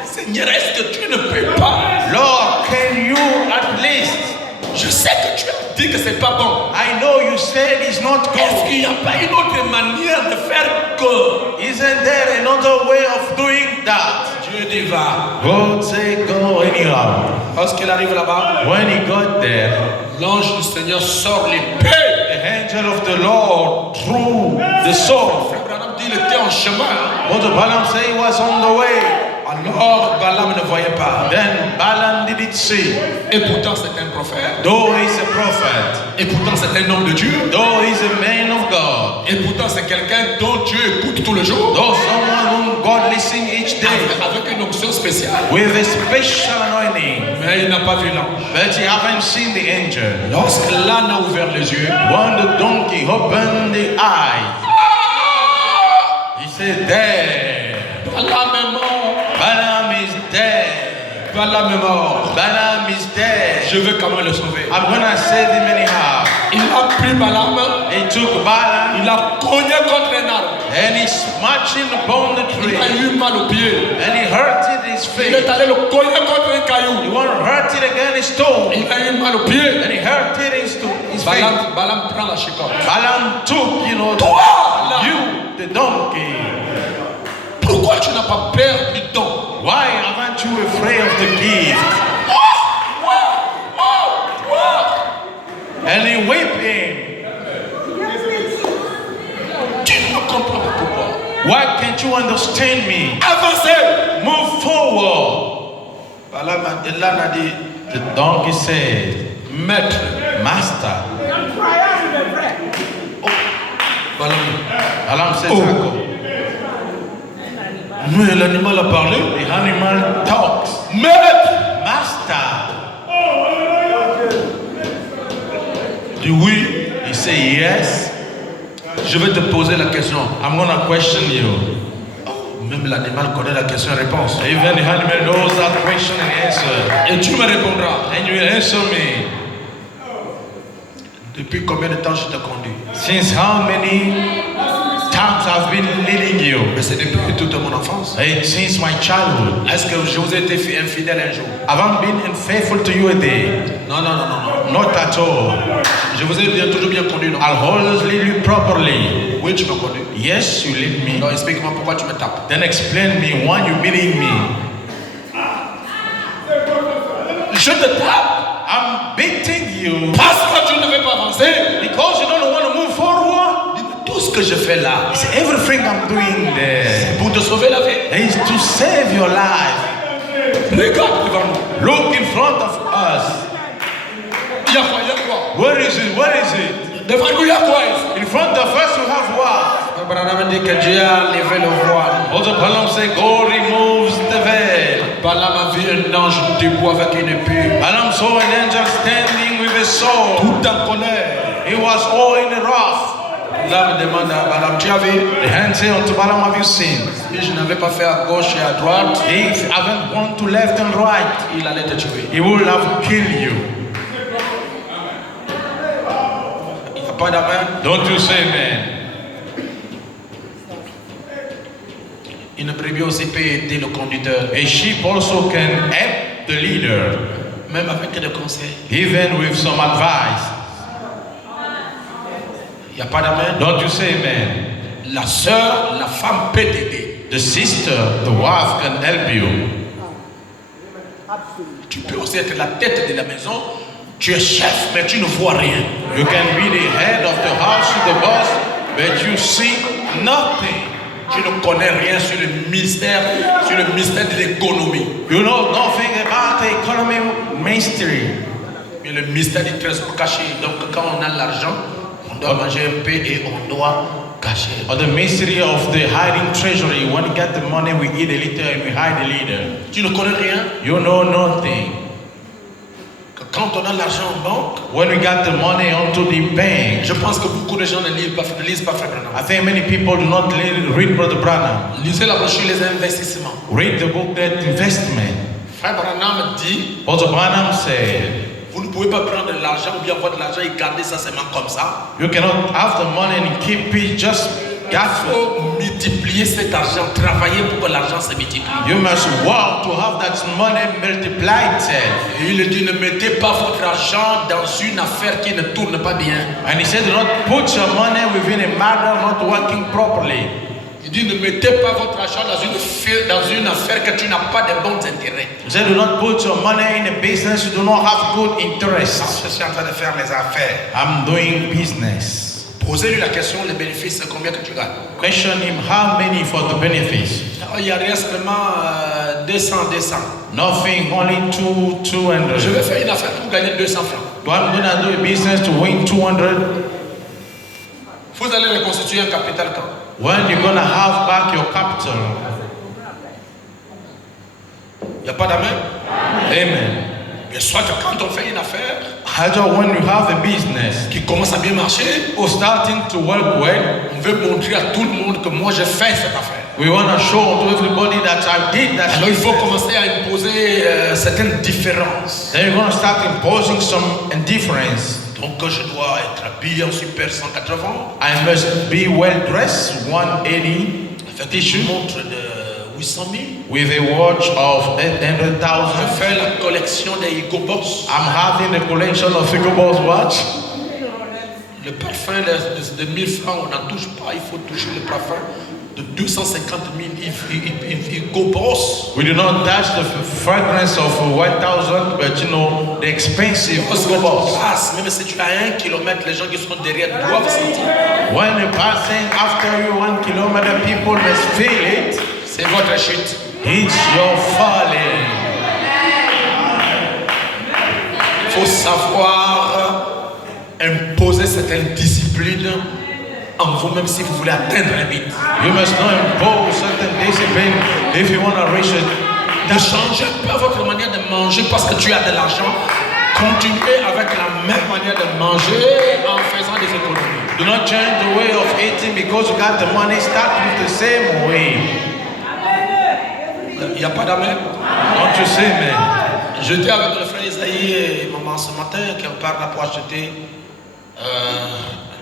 Seigneur, est-ce que tu ne peux pas? Lord, can you at least? Je sais que tu as dit que c'est pas bon. I know you said it's not Est-ce good. qu'il n'y a pas une autre manière de faire que Isn't there another way of doing that? Dieu dit va? God said, go anyhow. Lorsqu'il arrive là-bas, When he got there, l'ange du Seigneur sort l'épée. the angel of the Lord drew the sword. Frère Branham dit qu'il était en chemin. What the Balaam said he was on the way. Alors Balaam ne voyait pas. Then Balaam didn't see. Et pourtant c'est un prophète. Though he's a prophet, Et pourtant c'est un homme de Dieu. though he's a man of God, Et pourtant c'est quelqu'un dont Dieu écoute tous les jours. though someone whom God listens each day Avec une onction spéciale. with a special anointing, Mais il n'a pas vu l'ange. but he haven't seen the angel. Lorsque l'âne a ouvert les yeux, When the donkey opened the eyes, he said, there, Balaam est mort. Balaam is dead. Balaam est mort. Balaam is dead. Je veux quand même le sauver. I'm gonna save him anyhow. Il a pris Balaam. He took Balaam Il a cogné contre un arbre. and he smashed him upon the Il a tree eu mal au pied. and he hurted his Il est face. allé le cogner contre un He caillou. want to hurt it against stone Il a eu mal au pied. and he hurted his face. Balaam prend la chicotte. Balaam took, Toi, là, you, the donkey. pourquoi tu n'as pas peur du don? Why aren't you afraid of the gift? And he whipped him. Tu ne comprends pas pourquoi. Why can't you understand me? Avancez. Move forward. Balaam a dit, The donkey said, maître. Master. Balaam. Balaam said, Oh. Jacob. Mais l'animal a parlé. The animal talks. Maître. Master. Dit oui. He said, yes. Je vais te poser la question. I'm gonna question you. Même l'animal connaît la question-réponse. Even the animal knows that question and answer. Et tu me répondras. And you will answer me. Depuis combien de temps je te conduis? Since how many times I've been leading you? Mais c'est depuis toute mon enfance. Hey, since my childhood. Est-ce que je vous ai été infidèle un jour? Haven't been unfaithful to you a day. Non, non, non, non, non. Not at all. Je vous ai toujours bien conduit, non? I'll always lead you properly. Oui, tu me conduis. Yes, you lead me. Non, explique-moi pourquoi tu me tapes. Then explain me why you beating me. Je te tape I'm beating you parce que tu ne veux pas avancer. because you don't want to move forward. Tout ce que je fais là, It's everything I'm doing there pour te sauver la vie. is to save your life. Regarde devant nous. Look in front of us. Il y a quoi? Il y a quoi? Where is it? Where is it? Devant nous, il y a quoi ici? In front of us, you have what? Abraham dit que Dieu a levé le voile. Also, Balaam said, God removes the veil. Balaam a vu un ange debout avec une épée. Balaam saw an angel standing with a sword. Tout en colère. He was all in a wrath. L'âme demande à Balaam, tu as vu? The hand said unto Balaam, have you seen? Si je n'avais pas fait à gauche et à droite, If you haven't gone to left and right, il allait te tuer. he will have killed you. Il n'y a pas d'amen. Don't you say amen? Une brebis aussi peut aider le conducteur, A sheep also can help the leader, même avec des conseils. even with some advice. Il n'y a pas d'amen. Don't you say amen? La sœur, la femme peut t'aider. The sister, the wife can help you. Tu peux aussi être la tête de la maison. Tu es chef, mais tu ne vois rien. You can be the head of the house, the boss, but you see nothing. Tu ne connais rien sur le mystère de l'économie. You know nothing about the economy mystery. Mais le mystère du trésor caché. Donc quand on a l'argent, on doit manger un peu et on doit cacher. Or the mystery of the hiding treasury. When we get the money, we eat a little and we hide a little. Tu ne connais rien? You know nothing. Que quand on a l'argent en banque, When we got the money onto the bank, je pense que beaucoup de gens ne lisent pas Frère Branham. I think many people do not read Brother Branham. Lisez la brochure Les Investissements. Read the book that investment. Frère Branham dit, Brother Branham said, vous ne pouvez pas prendre de l'argent ou bien avoir de l'argent et garder ça seulement comme ça. you cannot have the money and keep it just Il got it. faut multiplier cet argent, travailler pour que l'argent se multiplie. You must work to have that money multiply itself. Et il dit, ne mettez pas votre argent dans une affaire qui ne tourne pas bien. And he said, do not put your money within a matter not working properly. Il dit, ne mettez pas votre argent dans une affaire que tu n'as pas de bons intérêts. He said, do not put your money in a business you do not have good interest. Je suis en train de faire les affaires. I'm doing business. Posez-lui la question, les bénéfices, c'est combien que tu gagnes? Question him how many for the benefits. Il y a rien seulement 200. Nothing, only 200. Je vais faire une affaire pour gagner 200 francs. So I'm gonna do a business to win 200. Vous allez reconstituer un capital quand? When you're gonna have back your capital. Il n'y a pas d'amen? Amen. Mais soit que quand on fait une affaire Either when you have a business qui commence à bien marcher, or starting to work well, on veut montrer à tout le monde que moi j'ai fait cette affaire. we want to show to everybody that I did that. Alors il faut business. commencer à imposer certaines différences. Then you're gonna start imposing some indifference. Donc je dois être habillé en super 180 I must be well dressed, 180, avec une montre de 800 000. with a watch of Je 800,000. fais la collection des Hugo Boss. I'm having a collection of Hugo Boss watch. Le parfum de 1000 francs, on n'en touche pas. Il faut toucher le parfum de 250 000 Hugo Boss. We do not touch the fragrance of 1,000, but you know the expensive Parce que Hugo tu Boss. passes, même si tu as 1 kilomètre, les gens qui sont derrière doivent sentir. When you're passing after you 1 kilometer, people must feel it. C'est votre chute. It's your falling. Il faut savoir imposer certaines disciplines en vous-même si vous voulez atteindre un but. You must not impose certain discipline if you want to reach it. Ne changez pas votre manière de manger parce que tu as de l'argent. Continuez avec la même manière de manger en faisant des économies. Do not change the way of eating because you got the money. Start with the same way. Il n'y a pas d'amen. Don't you say, man? J'étais avec le frère Isaïe et maman ce matin qui part là pour acheter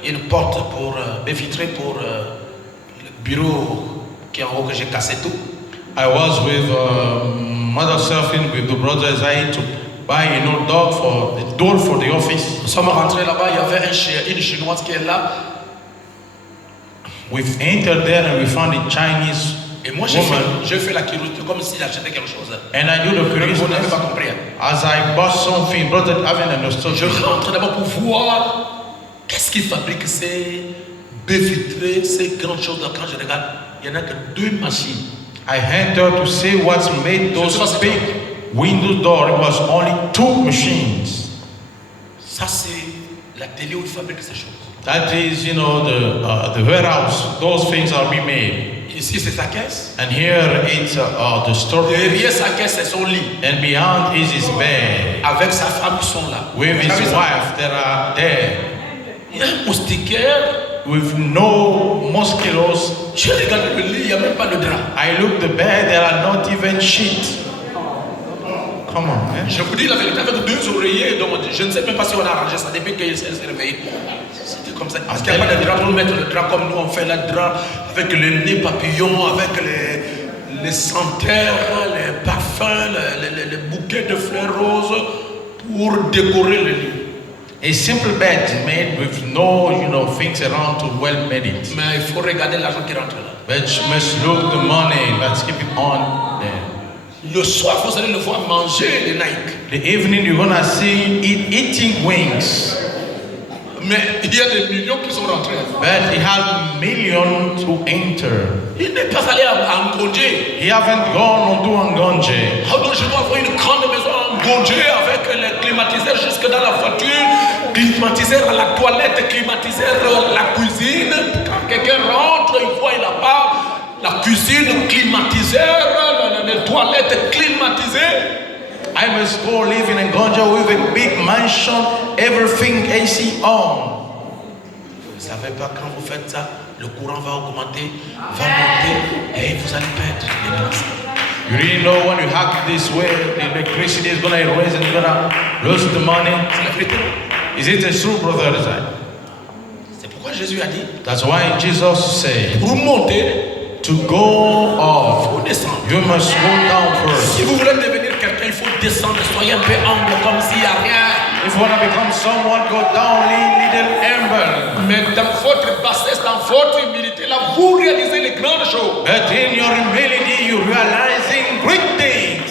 une porte pour baie vitrée pour le bureau qui est en haut que j'ai cassé tout. I was with Mother Surfing with the brother Isaiah to buy a new dog for the door for the office. Nous sommes rentrés là-bas, il y avait une chinoise qui est là. We've entered there and we found a Chinese Et moi woman. j'ai fait la curiosité comme si j'achetais quelque chose. And I do the Vous n'avez curiousness pas compris. as I bought something, brother haven't understood. Je rentre d'abord pour voir qu'est-ce qu'ils fabriquent ces baies vitrées, ces grandes choses. Quand je regarde, il n'y en a que 2 machines. I entered to see what's made those Je sais pas big window door. It was only 2 machines. Ça, c'est l'atelier où ils fabriquent ces choses. That is, you know, the warehouse. Those things are remade. Ici, c'est sa caisse. And here it's the store. Derrière sa caisse, c'est son lit. And beyond is his bed. Avec sa femme, ils sont là. With Vous avez his ça? wife that are there. Il y a un moustiquaire. With no mosquitoes. Je regarde le lit, il n'y a même pas de drap. I look the bed, there are not even sheets. Come on, man. Je vous dis la vérité, avec 2 oreillers, donc je ne sais même pas si on a arrangé ça depuis qu'elle s'est réveillée. C'était comme ça. Parce qu'il n'y a pas de drap pour mettre le drap comme nous on fait le drap, avec le nez papillon, avec les senteurs, les parfums, les bouquets de fleurs roses pour décorer le lit. A simple bed made with no, you know, things around to well made it. Mais il faut regarder l'argent qui rentre là. But you must look the money that's keeping on there. Le soir, vous allez le voir manger les Nike. The evening you're gonna see it eating wings. Mais il y a des millions qui sont rentrés. But he had millions to enter. Il n'est pas allé à Ngonje. He haven't gone on to Ngonje. Ah donc je dois avoir une grande maison à Ngonje avec les climatiseur jusque dans la voiture, climatiseur à la toilette, climatiseur à la cuisine. Quand quelqu'un rentre, il voit là-bas la cuisine climatiseur, les toilettes climatisées. I must go live in Ngonja with a big mansion, everything AC on. Vous ne savez pas, quand vous faites ça, le courant va augmenter, va monter et vous allez perdre les places. You really know when you act this way, the electricity is gonna raise and you're gonna lose the money. C'est la vérité. Is it true, brother? C'est pourquoi Jésus a dit, That's why Jesus said, Pour monter, to go il off, faut descendre. you must go down first. Si vous voulez devenir quelqu'un, il faut descendre. Soyez un peu humble comme s'il n'y a rien. If you want to become someone, go down, little humble. Mais dans votre bassesse, dans votre humilité, là, vous réalisez les grandes choses. But in your humility, you're realizing great things.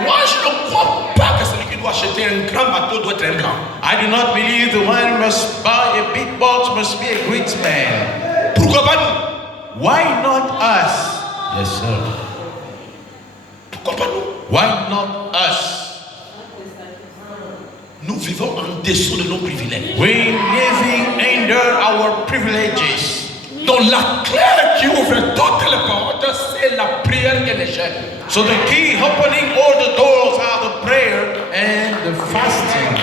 Moi, je ne crois pas que celui qui doit acheter un grand bateau doit être un grand. I do not believe the one must buy a big boat must be a great man. Pourquoi pas nous? Why not us? Yes, sir. Pourquoi pas nous? Why not us? Nous vivons en dessous de nos privilèges. We living under our privileges. Donc la clé qui ouvre toutes les portes, c'est la prière et le jeûne. So the key opening all the doors are the prayer and the fasting.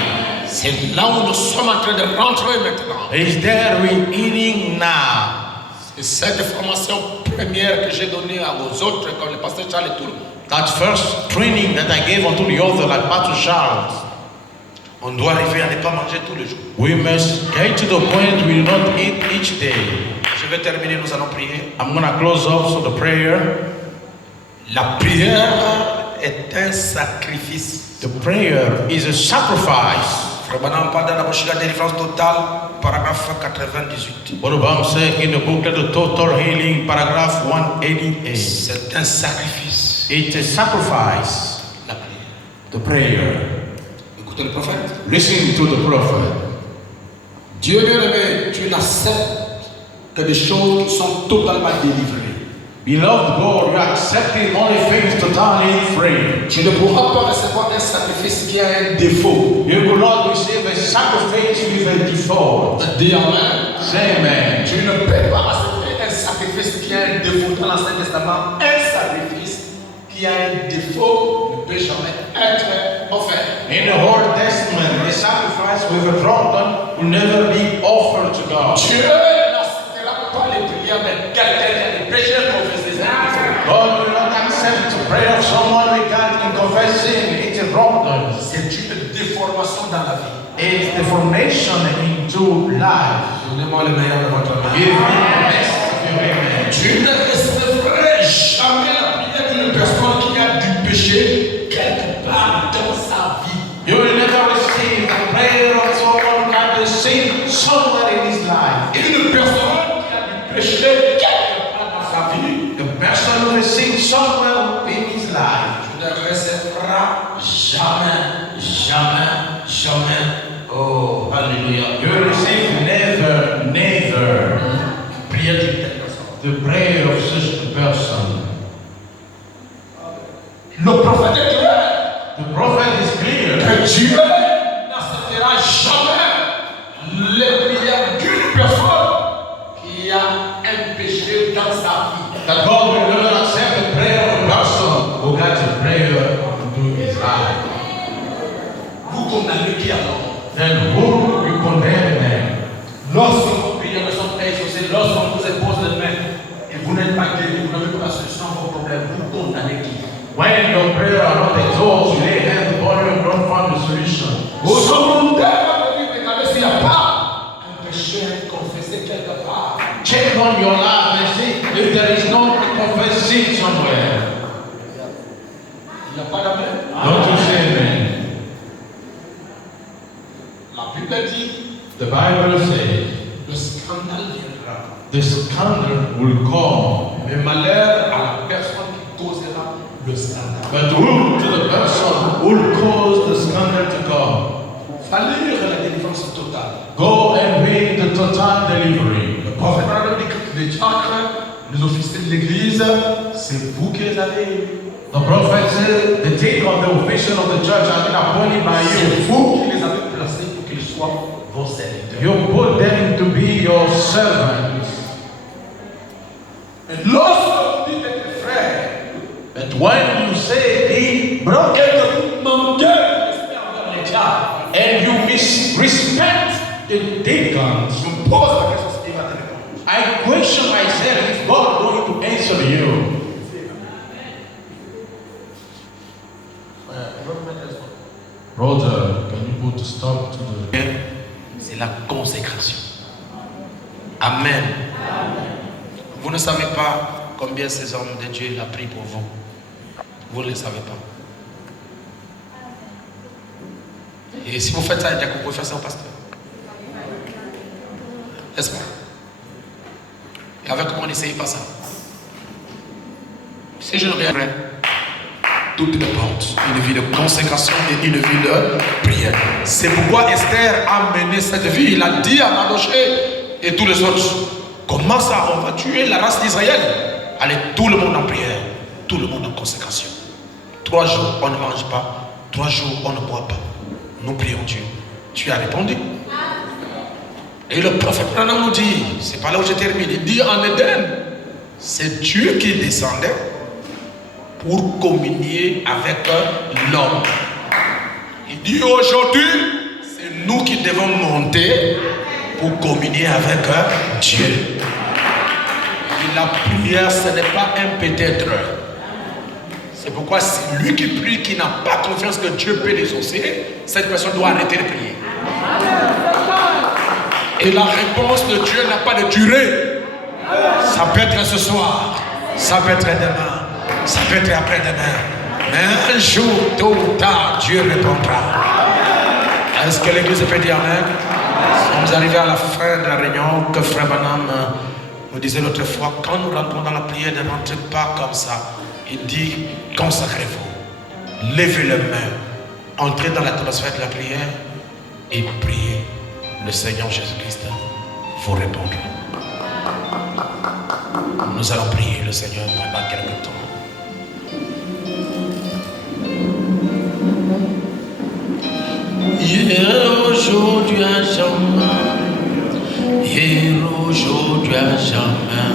C'est là où nous sommes en train de rentrer maintenant. Is there we eating now? C'est cette formation première que j'ai donnée aux autres, comme le pasteur Charles et tout le monde. That first training that I gave unto the other, like Pastor Charles. on doit arriver à ne pas manger tous les jours. We must get to the point we do not eat each day. Je vais terminer, nous allons prier. I'm going to close off so the prayer. La prière est un sacrifice. The prayer is a sacrifice. Frère Branham parle dans la bouche de la délivrance totale, paragraphe 98. What about say in the book the Total Healing, paragraph 188? C'est un sacrifice. It's a sacrifice. La prière. The prayer. Écoutez le prophète. Listen to the prophet. Dieu bien-aimé, tu n'acceptes que des choses qui sont totalement délivrées. Beloved God, you accepting only things totally free. Tu ne pourras pas recevoir un sacrifice qui a un défaut. You will not receive a sacrifice with a default. Dis amen. Say amen. Tu ne peux pas accepter un sacrifice qui a un défaut. Dans l'Ancien Testament, un sacrifice qui a un défaut ne peut jamais être offert. In the Old Testament, a sacrifice with a drunken will never be offered to God. Dieu n'acceptera pas les prières de quelqu'un qui a des péchés confessés. God will not accept the prayer of someone regarding confessing it's a wrong. C'est une déformation dans la vie. It's the formation into life. Donnez-moi le meilleur de votre main. Give me the best of your amen. Tu ne recevras jamais la prière d'une personne qui a du péché quelque part dans sa vie. You will never receive the prayer of someone who has sin somewhere in his life. Une personne qui a du péché quelque part dans sa vie. The person who has sinned somewhere in his life. Tu ne recevras jamais, jamais, jamais. Oh, alléluia. You will receive never, never Prière d'une telle personne. the prayer of such a person. Le prophète est clair. The prophet is clear. Que Dieu n'acceptera jamais les prières d'une personne qui a un péché dans sa vie. That God will never accept the prayer of a person who got a prayer into his life. Vous condamnez qui alors? Then who will you condemn them? Lorsque vos prières sont exaucées, lorsqu'on vous impose les mains et vous n'êtes pas guéri, vous n'avez pas la solution à vos problèmes, vous condamnez qui? When your prayer are not exalted, you lay hands upon you and don't find the solution. Au secondaire, vous regardez s'il n'y a pas un péché confessé quelque part. Check on your life and see if there is no confessed sin somewhere. Il n'y a pas d'amen. Don't you say amen? La Bible dit, The Bible says le scandale viendra. the scandal will come. Mais malheur à la personne qui causera le scandale. But woe to the person who will cause the scandal to come. Fallait lire la délivrance totale. Go and read the total delivery. Le prophète Branham dit que les diacres, les officiers de l'église, c'est vous qui les avez The prophet said, the take of the official of the church has been appointed by C'est you. vous qui les avez placés pour qu'ils soient vos serviteurs. You put them to be your servants. Et lorsque vous dites tes frères, But when you say the brother, et que vous manquez de respect envers les diables, and you misrespect the deacons, je me pose la question si Dieu va te répondre. I question myself if God is going to answer you. Brother, can you put a stop to the... C'est la consécration. Amen. Vous ne savez pas combien ces hommes de Dieu l'ont pris pour vous. Vous ne le savez pas. Et si vous faites ça, vous pouvez faire ça au pasteur. N'est-ce pas? Et avec moi, n'essayez pas ça. Si je ne regarderai toutes les portes, une vie de consécration et une vie de prière. C'est pourquoi Esther a mené cette vie. Il a dit à Mardoché et tous les autres, comment ça on va tuer la race d'Israël? Allez, tout le monde en prière, tout le monde en consécration. 3 jours, on ne mange pas. 3 jours, on ne boit pas. Nous prions Dieu. Tu as répondu. Et le prophète Branham nous dit, c'est pas là où je termine, il dit en Éden, c'est Dieu qui descendait pour communier avec l'homme. Il dit aujourd'hui, c'est nous qui devons monter pour communier avec Dieu. Et la prière, ce n'est pas un peut-être. C'est pourquoi c'est lui qui prie, qui n'a pas confiance que Dieu peut les exaucer, cette personne doit arrêter de prier. Et la réponse de Dieu n'a pas de durée. Ça peut être ce soir, ça peut être demain, ça peut être après-demain. Mais un jour, tôt ou tard, Dieu répondra. Est-ce que l'église peut dire Amen? Nous sommes arrivés à la fin de la réunion que Frère Branham nous disait l'autre fois, quand nous rentrons dans la prière, ne rentrez pas comme ça. Il dit, consacrez-vous, levez les mains, entrez dans l'atmosphère de la prière et priez. Le Seigneur Jésus-Christ vous répondra. Nous allons prier le Seigneur pendant quelques temps. Hier, aujourd'hui, à jamais. Hier, aujourd'hui, à jamais.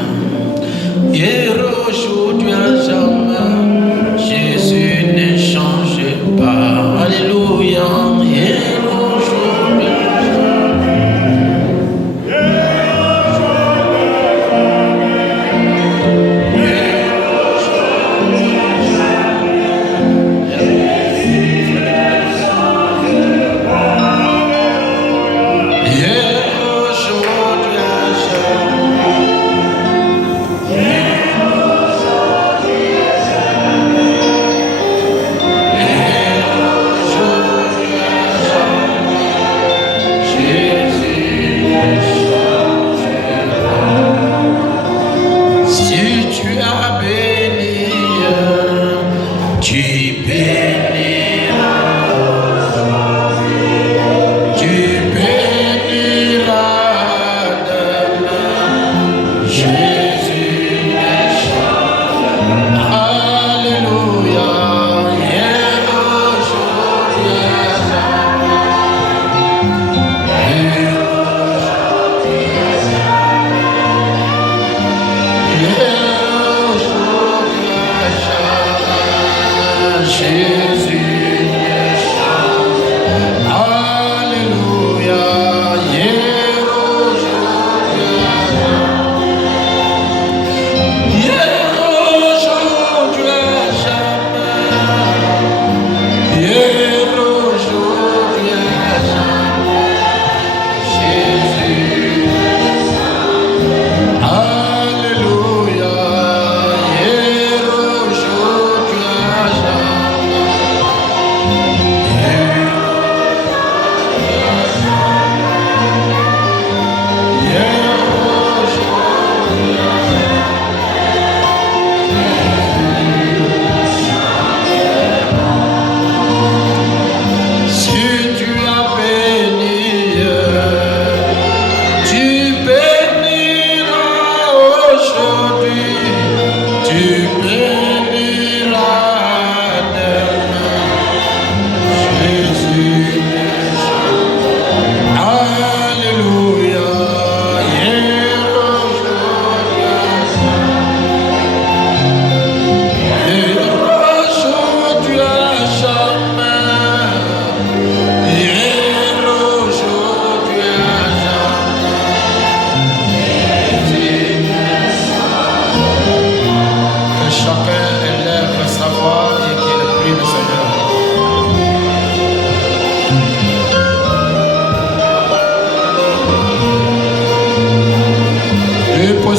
Hier, aujourd'hui, à jamais. Jésus ne change pas. Alléluia. Hier, aujourd'hui, à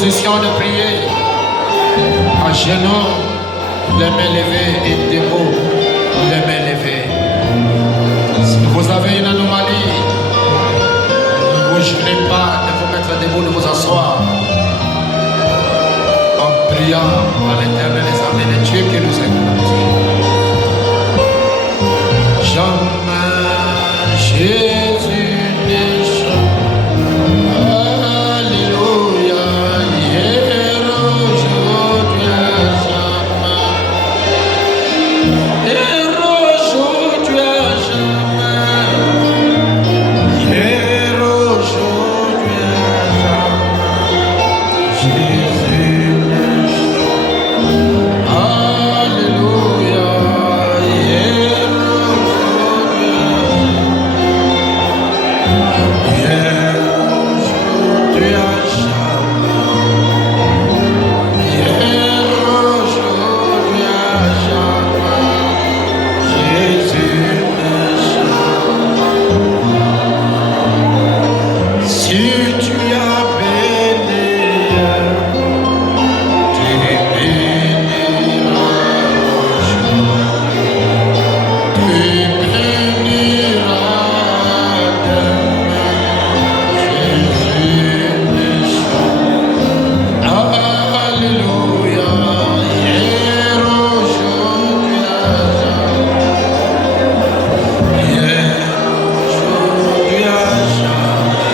position de prier, à genoux, les mains levées et debout, les mains levées. Si vous avez une anomalie, ne vous gênez pas de vous mettre debout, de vous asseoir. En priant à l'Éternel, les amis de Dieu qui nous écoute. Jamais Jésus n'est jamais. Alléluia, hier, aujourd'hui, à jamais. Hier, aujourd'hui, à jamais. Hier, aujourd'hui, à jamais. Jésus n'est jamais. Alléluia, hier, aujourd'hui, hier, aujourd'hui, à jamais. Hier, aujourd'hui, à jamais. Jésus n'est jamais. Si tu as béni, tu béniras aujourd'hui. Tu béniras demain. Jésus n'est jamais. Alléluia. Hier, aujourd'hui, à jamais. Hier, aujourd'hui, à jamais.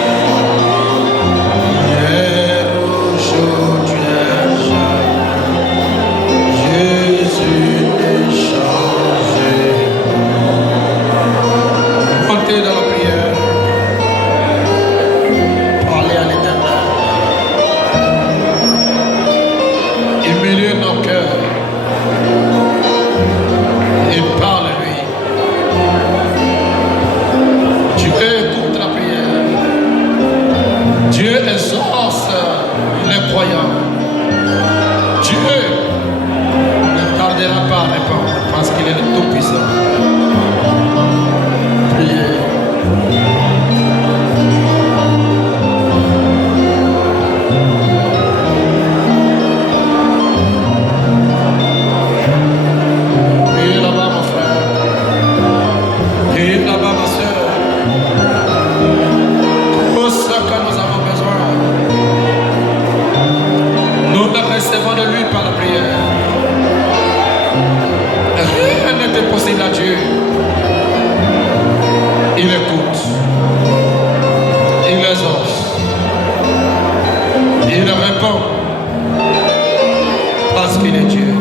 Hier, aujourd'hui, à jamais. Jésus n'est changé. Montez dans la prière. Parlez à l'Éternel. Humiliez nos cœurs et parle-lui. Dieu écoute la prière. Dieu exauce les croyants. Dieu ne tardera pas à répondre parce qu'il est le Tout-Puissant. Priez. Priez là-bas, mon frère. Priez là-bas, ma soeur. Tout ce que nous avons besoin, nous le recevons de lui par la prière. Rien n'est impossible à Dieu. Il écoute. Il exauce. Il répond. Parce qu'il est Dieu.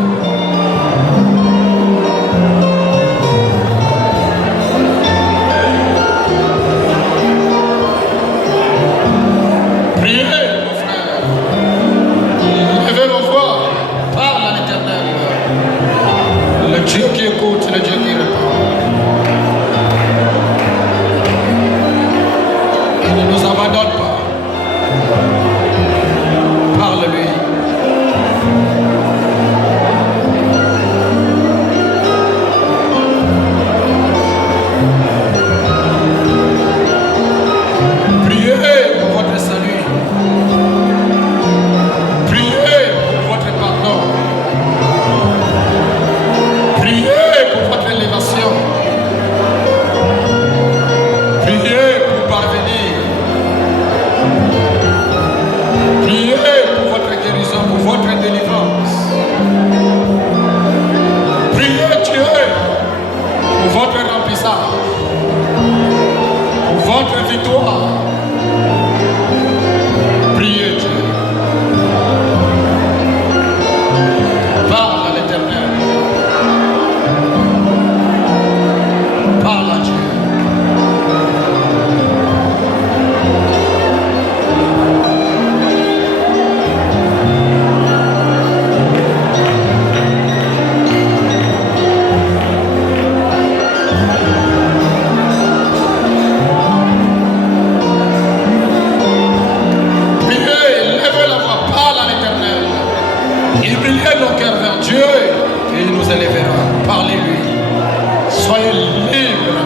Priez, mon frère. Levez vos voix. Parle à l'Éternel. Le Dieu qui écoute, le Dieu qui répond. Il ne nous abandonne pas. Parle-lui. Priez pour votre salut. Priez pour votre pardon. Priez pour votre élévation. Priez pour parvenir. Priez pour votre guérison, pour votre délivrance. Priez Dieu pour votre remplissage, pour votre victoire. Priez Dieu. Parle à l'Éternel. Parle à Dieu. Dieu et il nous élèvera. Parlez-lui. Soyez libres.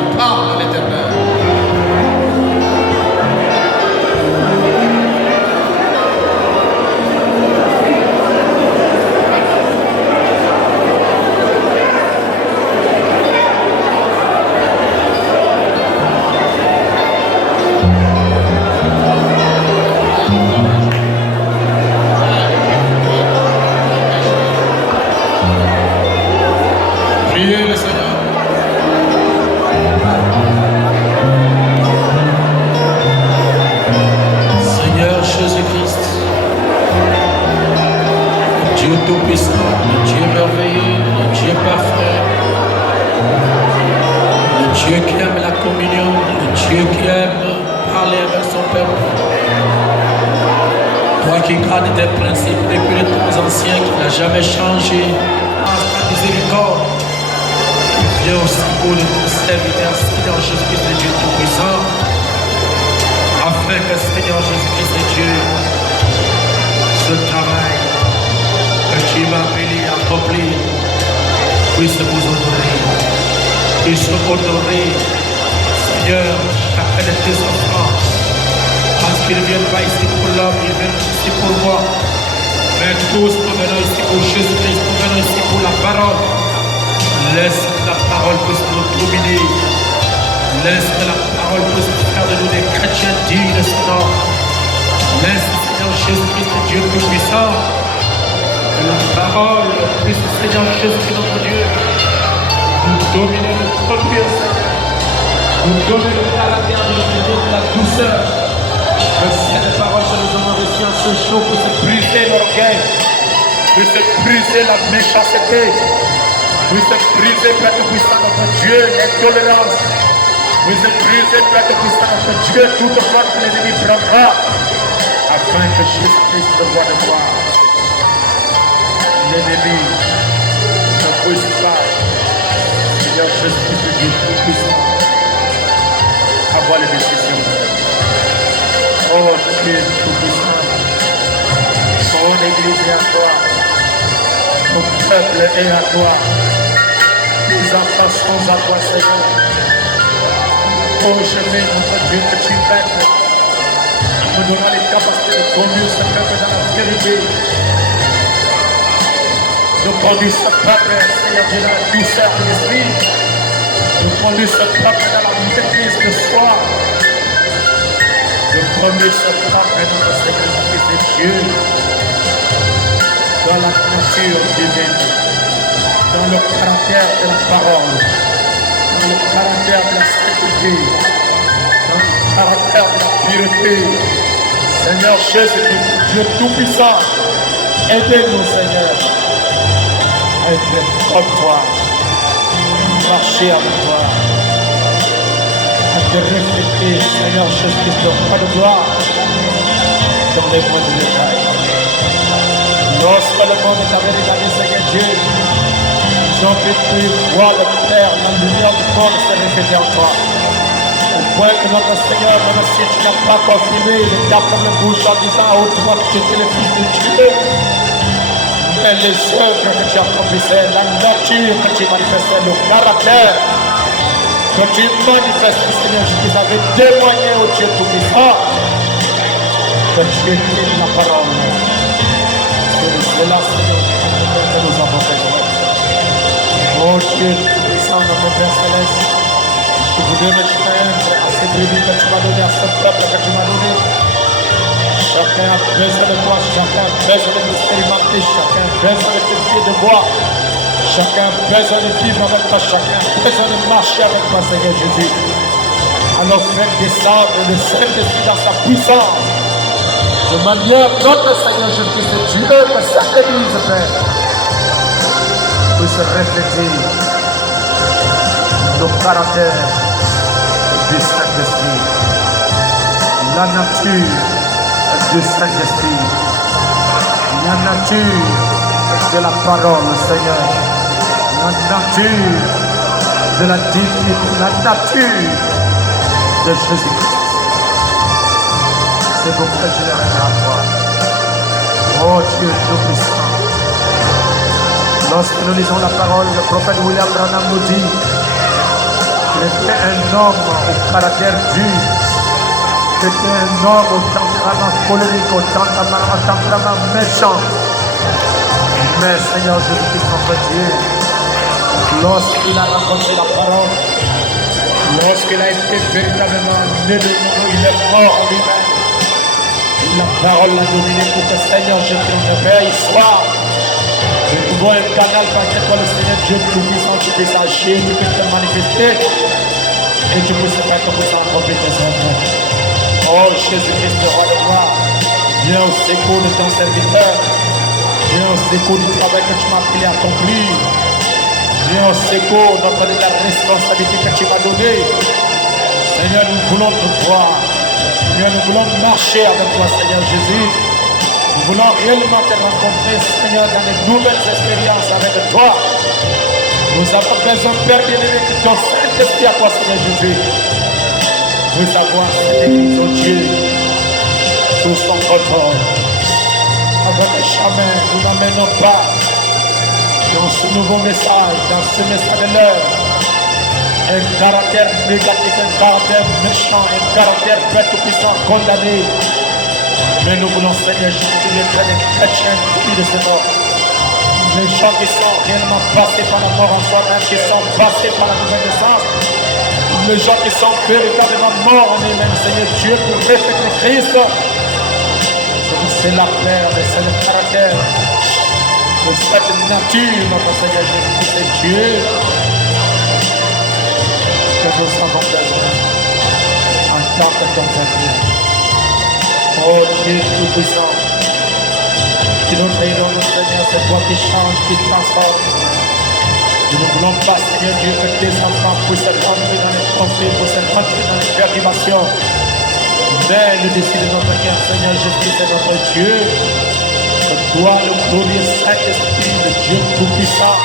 tout-puissant, le Dieu merveilleux, le Dieu parfait, le Dieu qui aime la communion, le Dieu qui aime parler avec son peuple. Toi qui gardes tes principes depuis les temps anciens, qui n'a jamais changé, par ta miséricorde, viens aussi pour le ton serviteur, Seigneur Jésus-Christ, le Dieu tout-puissant, afin que Seigneur Jésus-Christ, le Dieu, ce travail que tu m'as appelé à accomplir puisse vous honorer. Puisse honorer, Seigneur, chacun de tes enfants. Parce qu'ils ne viennent pas ici pour l'homme, ils viennent ici pour moi. Mais tous, nous venons ici pour Jésus-Christ, nous venons ici pour la parole. Laisse que la parole puisse nous dominer. Laisse que la parole puisse faire de nous des chrétiens dignes de son nom. Laisse, Seigneur Jésus-Christ, Dieu tout-puissant, que la parole puisse, Seigneur Jésus-Christ, notre Dieu, nous dominer, nous conduire, Seigneur. Nous donner le caractère de notre Dieu, de la douceur. Que cette parole que nous avons reçue en ce jour puisse briser l'orgueil, puisse briser la méchanceté, puisse briser, Père tout-puissant, notre Dieu, l'intolérance. Puisse briser, Père tout-puissant, notre Dieu, toute forme que l'ennemi prendra, afin que Jésus-Christ se voie de moi. L'ennemi ne puisse pas, Seigneur Jésus-Christ, le Dieu tout-puissant, avoir les décisions. Oh Dieu tout-puissant, ton Église est à toi, ton peuple est à toi, nous en passons à toi, Seigneur. Oh, je mets notre Dieu que tu m'aides, nous donnons les capacités de conduire ce peuple dans la vérité, de conduire ce peuple, Seigneur Dieu, dans la douceur de l'esprit, de conduire ce peuple dans la maîtrise de soi, de conduire ce peuple dans le Seigneur de Dieu, dans la nature divine, dans le caractère de la parole, dans le caractère de la sainteté, dans le caractère de la pureté. Seigneur Jésus-Christ, Dieu tout-puissant, aidez-nous, Seigneur, à être comme toi, à marcher avec toi, à te refléter, Seigneur Jésus-Christ, le roi de gloire, dans les moindres détails. Lorsque le monde t'avait regardé, Seigneur Dieu, ils ont pu voir le Père, la lumière du monde se refléter en toi. Au point que notre Seigneur, même si tu n'as pas confirmé, il tape dans la bouche en disant, oh toi tu étais le Fils de Dieu. Mais les œuvres que tu accomplissais, la nature que tu manifestais, le caractère que tu manifestais, Seigneur Jésus, avait témoigné au Dieu tout-puissant que tu étais la parole. C'est là, Seigneur, que nous avons besoin. Oh Dieu tout-puissant, notre Père Céleste, je voudrais me joindre à ces brebis que tu m'as donné, à ce peuple que tu m'as donné. Chacun a besoin de toi, chacun a besoin de t'expérimenter, chacun a besoin de te pieds de bois, chacun a besoin de vivre avec toi, chacun a besoin de marcher avec toi, Seigneur Jésus. Alors fais descendre le Saint-Esprit dans sa puissance, de manière notre Seigneur Jésus-Christ, Dieu, que cette Église, Père, puisse refléter le caractère du Saint-Esprit, la nature du Saint-Esprit, la nature de la parole, Seigneur, la nature de la divinité, la nature de Jésus-Christ. C'est pourquoi je les remets à toi. Oh Dieu tout-puissant. Lorsque nous lisons la parole, le prophète William Branham nous dit qu'il était un homme au caractère dur, qu'il était un homme au tempérament colérique, au tempérament méchant. Mais Seigneur Jésus-Christ, notre Dieu, lorsqu'il a rencontré la parole, lorsqu'il a été véritablement né de nouveau, il est mort en lui-même. La parole l'a dominé pour que Seigneur Jésus nous réveille soit. Nous trouvons un canal par lequel le Seigneur Dieu tout-puissant, tu puisses agir, tu puisses te manifester et tu puisses mettre pour ça accomplir tes œuvres. Oh Jésus-Christ, le roi de gloire, viens au secours de ton serviteur. Viens au secours du travail que tu m'as appelé à accomplir. Viens au secours de la responsabilité que tu m'as donnée. Seigneur, nous voulons te voir. Seigneur, nous voulons marcher avec toi, Seigneur Jésus. Nous voulons réellement te rencontrer, Seigneur, dans de nouvelles expériences avec toi. Nous avons besoin, Père bien-aimé, que ton Saint-Esprit à toi, Seigneur Jésus. Nous avons cette église, oh Dieu, sous son contrôle. Avec le chemin, nous n'amènons pas dans ce nouveau message, dans ce message de l'heure, un caractère négatif, un caractère méchant, un caractère tout-puissant, condamné. Mais nous voulons, Seigneur Jésus, les chrétiens de ce mort. Les gens qui sont réellement passés par la mort en soi-même, qui sont passés par la nouvelle naissance, les gens qui sont véritablement morts en eux-mêmes, Seigneur Dieu, pour respecter Christ. C'est la paix, c'est le caractère de cette nature, notre Seigneur Jésus, c'est Dieu que nous avons besoin en tant que ton peuple. Oh Dieu tout-puissant, qui nous prions, Seigneur, c'est toi qui change, qui transforme. Nous ne voulons pas, Seigneur Dieu, que tes enfants puissent rentrer dans les conflits, puissent rentrer dans les perturbations. Mais nous décidons notre cœur, Seigneur Jésus, c'est notre Dieu. Que toi, le glorieux Saint-Esprit, le Dieu tout-puissant,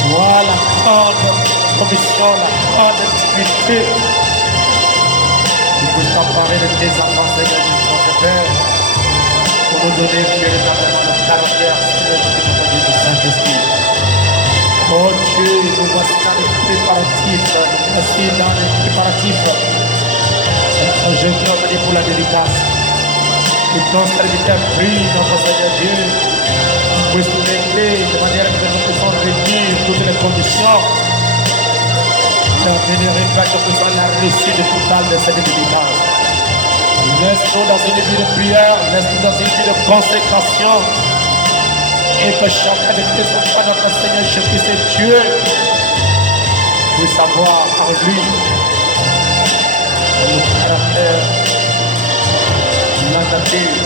toi, la grande commission, la grande dignité, tu puisses t'emparer de tes enfants, Seigneur Jésus, notre Père, pour nous donner véritablement le caractère, Seigneur Jésus, notre Dieu, du Saint-Esprit. Oh Dieu, nous voici dans les préparatifs, nous voici dans les préparatifs. Je viens venir pour la dédicace. Que ton serviteur prie, notre Seigneur Dieu, puisse nous aider de manière que nous puissions réunir toutes les conditions. Venir Père, que nous soyons la réussite totale de cette dédicace. Laisse-nous dans une vie de prière, laisse-nous dans une vie de consécration. Et que chacun de tes enfants, notre Seigneur Jésus, c'est Dieu, puisse avoir en lui le caractère, la nature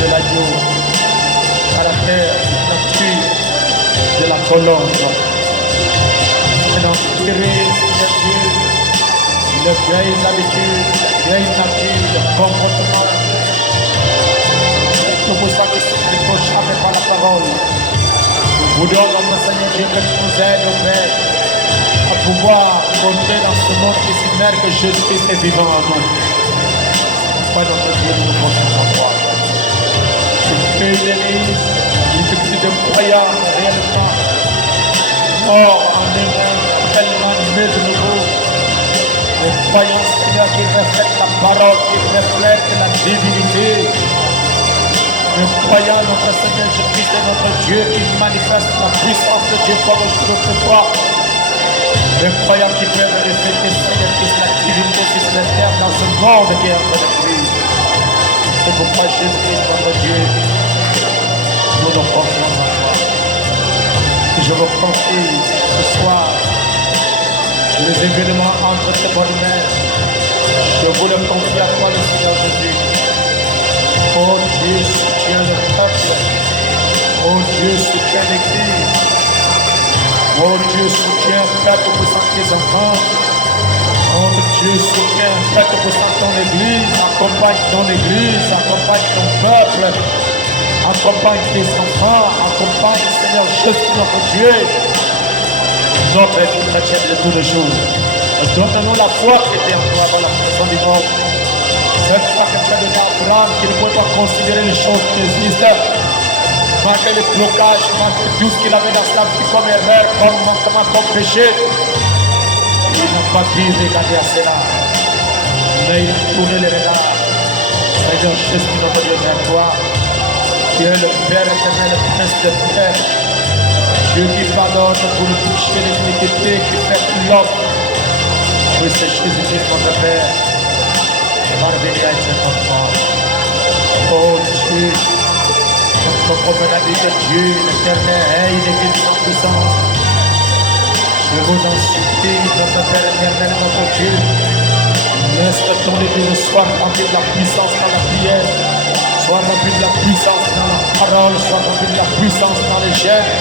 de l'agneau, le caractère, la nature de la colonne. Et donc, tirer, Seigneur Dieu, les vieilles habitudes, les vieilles natures, le comportement, que vous savez ce qu'il faut jamais par la parole. Nous voulons, notre Seigneur Dieu, que tu nous aides, au Père, à pouvoir compter dans ce monde qui s'immerge que Jésus-Christ est vivant en nous. Pourquoi notre Dieu nous comptons en toi? Je fais une église, une petite de croyants réellement morts en eux-mêmes, tellement nés de nouveau. Les croyants, Seigneur, qui reflètent la parole, qui reflètent la divinité. Les croyants, notre Seigneur Jésus-Christ est notre Dieu qui manifeste la puissance de Dieu comme je le vois. Les croyants qui peuvent refléter, Seigneur Christ, la divinité sur cette terre dans ce monde qui est en train de Christ. C'est pourquoi Jésus-Christ, notre Dieu, nous nous confions en toi. Et je vous confie ce soir les événements entre tes bonnes mains. Je vous le confie à toi, le Seigneur Jésus. Oh Dieu, soutiens le peuple. Oh Dieu, soutiens l'Église. Oh Dieu, soutiens Père tout-puissant tes enfants. Oh Dieu, soutiens Père tout-puissant ton Église. Accompagne ton Église, accompagne ton peuple. Accompagne tes enfants. Accompagne, Seigneur Jésus, notre Dieu. Notre vie chrétienne de tous les jours. Donne-nous la foi qui était en toi dans la personne du monde. Cette foi que tu as donné à Abraham, qui ne pouvait pas considérer les choses qui existent, malgré les blocages, malgré tout ce qu'il avait dans sa vie comme erreur, comme manquement, comme péché. Il n'a pas pu regarder à cela. Mais il a tourné les regards. Seigneur Jésus, notre Dieu, vers toi. Tu es le Père éternel, le Prince de Père. Dieu qui pardonne pour le péché, l'iniquité, qui fait l'homme. Oui, c'est Jésus-Christ, notre Père. Parvenez à être enfant. Oh Dieu, notre provenant de Dieu, l'éternel règne et qu'il soit puissance. Je vous en supplie, notre Père éternel, notre Dieu. Laisse que ton Église soit rempli de la puissance dans la prière, soit rempli de la puissance dans la parole, sois rempli de la puissance dans les gènes,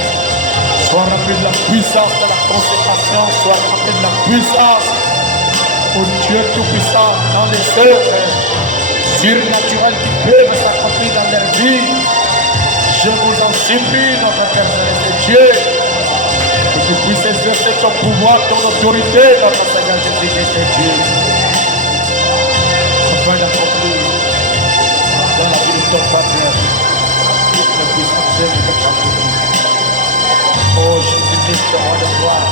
sois rempli de la puissance dans la consécration, sois rempli de la puissance, ô Dieu Tout-Puissant, dans les œuvres surnaturelles qui peuvent s'accomplir dans leur vie. Je vous en supplie, notre Père Céleste Dieu, que tu puisses exercer ton pouvoir, ton autorité, notre Seigneur Jésus-Christ Dieu, afin d'accomplir dans la vie de ton Père toutes les puissances œuvres de ton Père. Oh Jésus-Christ, roi de gloire,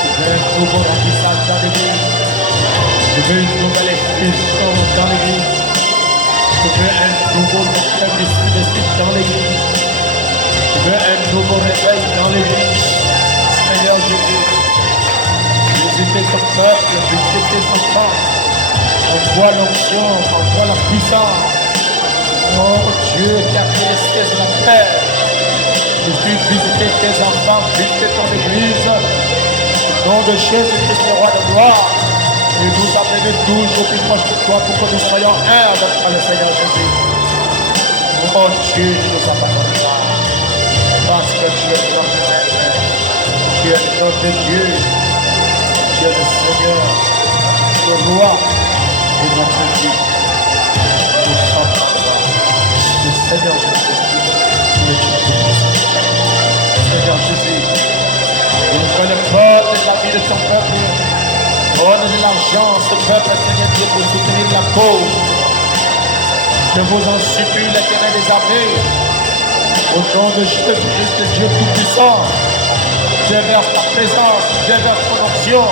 je veux un nouveau remplissage dans l'Église, je veux une nouvelle expulsion dans l'Église, je veux un nouveau d'esprit dans l'Église, je veux un nouveau réveil dans l'Église. Seigneur Jésus, visitez ton peuple, visitez son sang, envoie l'onction, envoie la puissance. Oh Dieu qui a fait l'espèce de la terre, je puis visiter tes enfants, visiter ton Église, au nom de Jésus-Christ, le roi de gloire, et nous amener toujours plus proche de toi pour que nous soyons un avec toi, le Seigneur Jésus. Oh Dieu, nous abandonnons parce que tu es notre Maître, tu es notre Dieu, tu es le Seigneur, le roi de notre vie. Nous sommes en toi, le Seigneur Jésus, le Dieu tout-puissant. Seigneur Jésus, nous ne connaissons pas de la vie de ton peuple. Donne de l'argent à ce peuple, Seigneur Dieu, pour soutenir la cause. Je vous en supplie, l'Éternel des armées, au nom de Jésus-Christ, Dieu Tout-Puissant, déverse ta présence, déverse ton onction.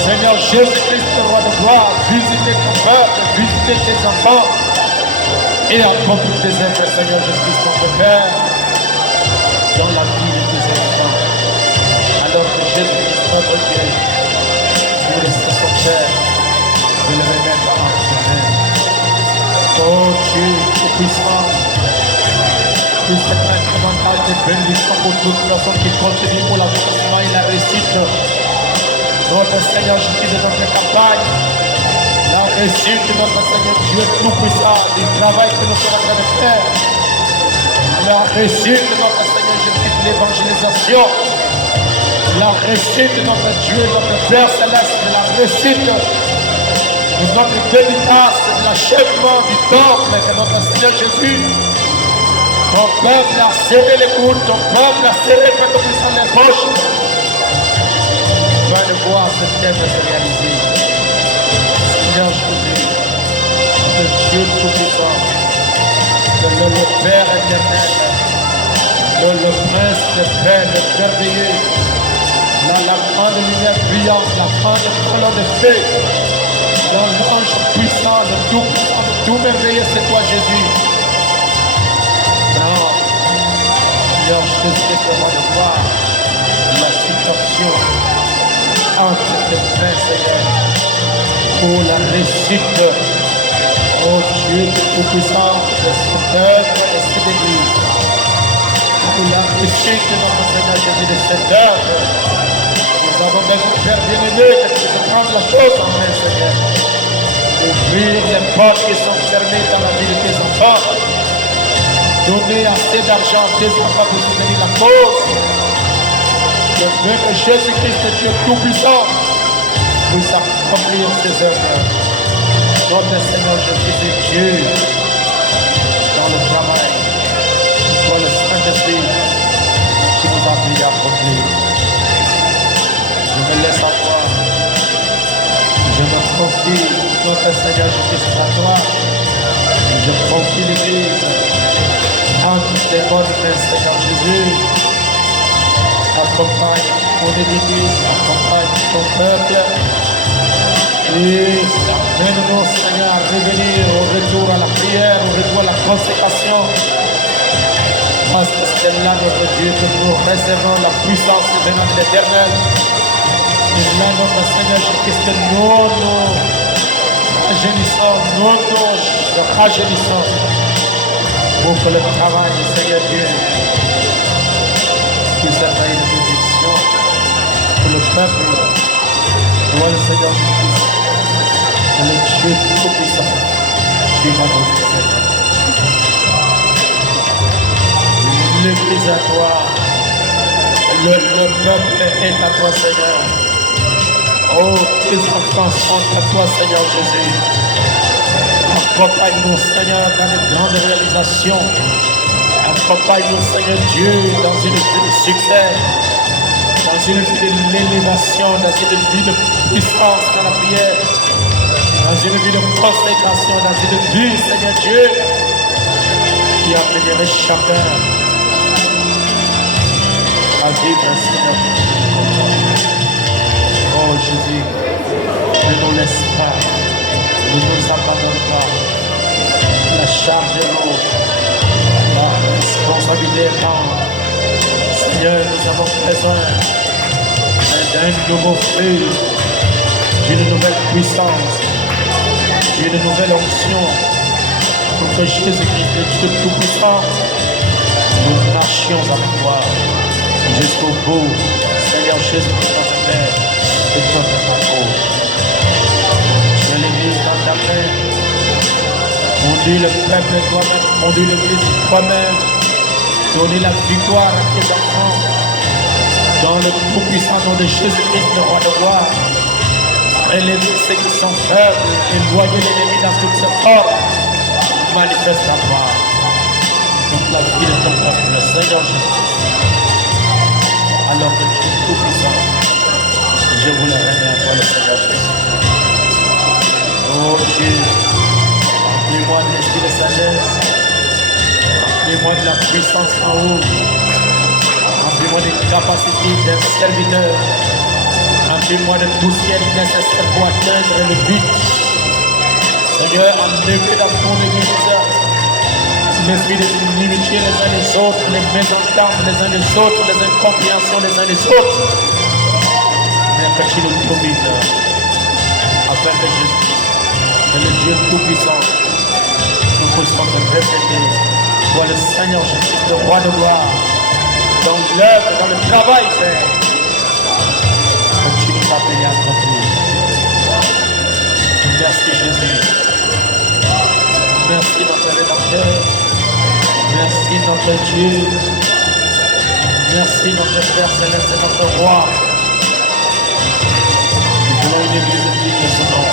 Seigneur Jésus-Christ, le roi de gloire, visitez ton peuple, visitez tes enfants et accomplis tes œuvres, Seigneur Jésus-Christ, notre Père, dans la vie de tes enfants. Alors que Jésus-Christ, notre Dieu, vous restez son Père, vous le remettre en main. Oh Dieu Tout-Puissant, que cette incrémentale de bénédiction pour toute personne qui continue pour l'accomplissement et la réussite. Notre Seigneur Jésus de notre campagne, la réussite de notre Seigneur Dieu Tout-Puissant, du travail que nous sommes en train de faire, la réussite de notre Seigneur Jésus de l'évangélisation, la réussite de notre Dieu, notre Père Céleste, de la réussite de notre dédicace, de l'achèvement du temple que notre Seigneur Jésus, ton peuple a serré les coudes, ton peuple a serré quand on puisse les poches. Tu vas le voir cette œuvre se réaliser. Seigneur Jésus, le Dieu Tout-Puissant, le Père éternel, le Prince de paix, le merveilleux, la grande lumière brillante, la grande colonne de feu, l'ange puissant, le tout puissant, le tout merveilleux, c'est toi Jésus. Non, Seigneur Jésus, le roi de gloire, la situation entre les frères, Seigneur, pour la réussite, oh Dieu Tout-Puissant, de cette œuvre et cette église, pour la réussite de notre Seigneur Jésus de cette œuvre. Nous avons besoin de faire bien-aimé, que tu puisses prendre la chose en main, Seigneur. Ouvrir les portes qui sont fermées dans la vie de tes enfants. Donner assez d'argent à tes enfants pour soutenir la cause. Je veux que Jésus-Christ, Dieu Tout-Puissant, puisse accomplir ses œuvres. Notre Seigneur Jésus est Dieu dans le travail, dans le Saint-Esprit qui nous a appelés à accomplir. Je me laisse à toi. Je me confie, notre Seigneur Jésus à toi. Je confie l'Église entre tes bonnes mains, Seigneur Jésus. Accompagne ton Église, accompagne ton peuple. Et amène-nous, Seigneur, à revenir au retour à la prière, au retour à la consécration. Parce que c'est là, notre Dieu, que nous recevons la puissance venant de l'Éternel. Et là, notre Seigneur Jésus-Christ, nous rajeunissons, nous rajeunissons pour que le travail du Seigneur Dieu puisse être une bénédiction pour le peuple. Toi, le Seigneur Jésus-Christ, le Dieu Tout-Puissant, tu vas nous Seigneur. L'Église à toi. Le peuple est à toi, Seigneur. Oh, tes enfants sont à toi, Seigneur Jésus. Accompagne-nous, Seigneur, dans de grandes réalisations. Accompagne-nous, Seigneur Dieu, dans une vie de succès, dans une vie de l'élévation, dans une vie de puissance dans la prière, dans une vie de consécration, dans une vie, Seigneur Dieu, qui a béni chacun à vivre, Seigneur. Oh Jésus, ne nous laisse pas, ne nous abandonne pas. La charge est lourde, la responsabilité est grande. Seigneur, nous avons besoin d'un nouveau feu, d'une nouvelle puissance, d'une nouvelle onction, pour que Jésus-Christ, le Dieu Tout-Puissant, nous marchions avec toi jusqu'au bout. Seigneur Jésus-Christ, notre Père, et notre parcours. Tu es l'Église dans ta main. Conduis le peuple toi-même, conduis l'Église toi-même. Donnez la victoire à tes enfants. Dans le tout-puissant nom de Jésus-Christ, le roi de gloire. Élevez ceux qui sont faibles, éloignez l'ennemi dans toutes ses formes. Manifeste ta gloire. Donc la vie de ton peuple, le Seigneur Jésus-Christ. Alors que tu es tout-puissant, je voulais rendre à toi le Seigneur Jésus. Oh Dieu, remplis-moi de l'esprit de sagesse, remplis-moi de la puissance en haut, remplis-moi des capacités d'un serviteur, remplis-moi de tout ce qui est nécessaire pour atteindre le but. Seigneur, enlevez dans ton église l'esprit de l'inimitié les uns les autres, les mésententes les uns les autres, les incompréhensions les uns les autres. Mais que tu nous domines, afin que Jésus-Christ, que le Dieu Tout-Puissant, nous puissions te répéter, toi le Seigneur Jésus, le roi de gloire, dans l'œuvre, dans le travail, Père, que tu nous appelles à accomplir. Merci Jésus. Merci notre Rédempteur. Merci notre Dieu. Merci notre Père Céleste et notre Roi. Nous voulons une église digne de ce nom.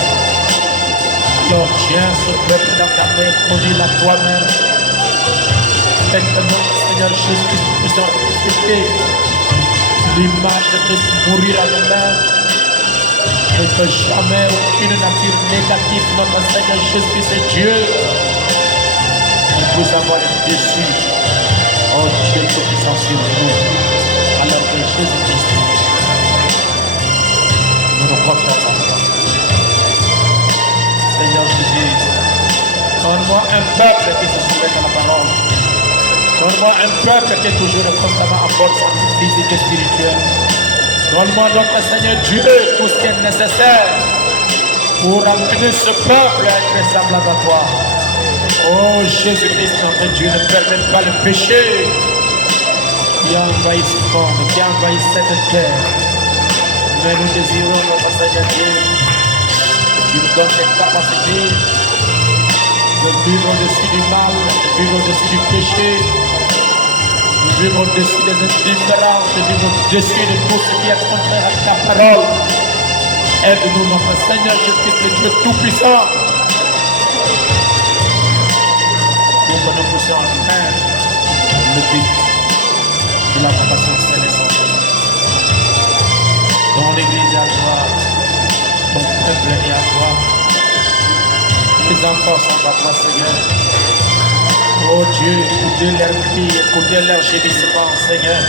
Alors tiens ce peuple dans ta main, conduis-la toi-même. Fais que nous, Seigneur Jésus, puissions respecter l'image de Christ mourir à nous-mêmes. Et que jamais aucune nature négative, notre Seigneur Jésus-Christ est Dieu, ne puisse avoir le dessus. Oh Dieu Tout-Puissant sur nous, alors que Jésus-Christ, nous nous confions en toi. Seigneur Jésus, donne-moi un peuple qui se soumette à la parole. Donne-moi un peuple qui est toujours constamment en force physique et spirituelle. Donne-moi notre Seigneur Dieu tout ce qui est nécessaire pour amener ce peuple à être semblable à toi. Oh Jésus-Christ, notre Dieu, ne permette pas le péché qui a envahi ce monde, qui a envahi cette terre. Mais nous désirons, notre Seigneur Dieu, que tu nous donnes les capacités de vivre au-dessus du mal, de vivre au-dessus du péché, de vivre au-dessus des indifférences, de vivre au-dessus de tout ce qui est contraire à ta parole. Aide-nous, notre Seigneur Jésus-Christ, le Dieu Tout-Puissant, pour que nous puissions atteindre le but de la vocation céleste. Ton Église est à toi, ton peuple est à toi, les enfants sont à toi, Seigneur. Oh Dieu, écoutez leurs cris, écoutez leurs gémissements, Seigneur.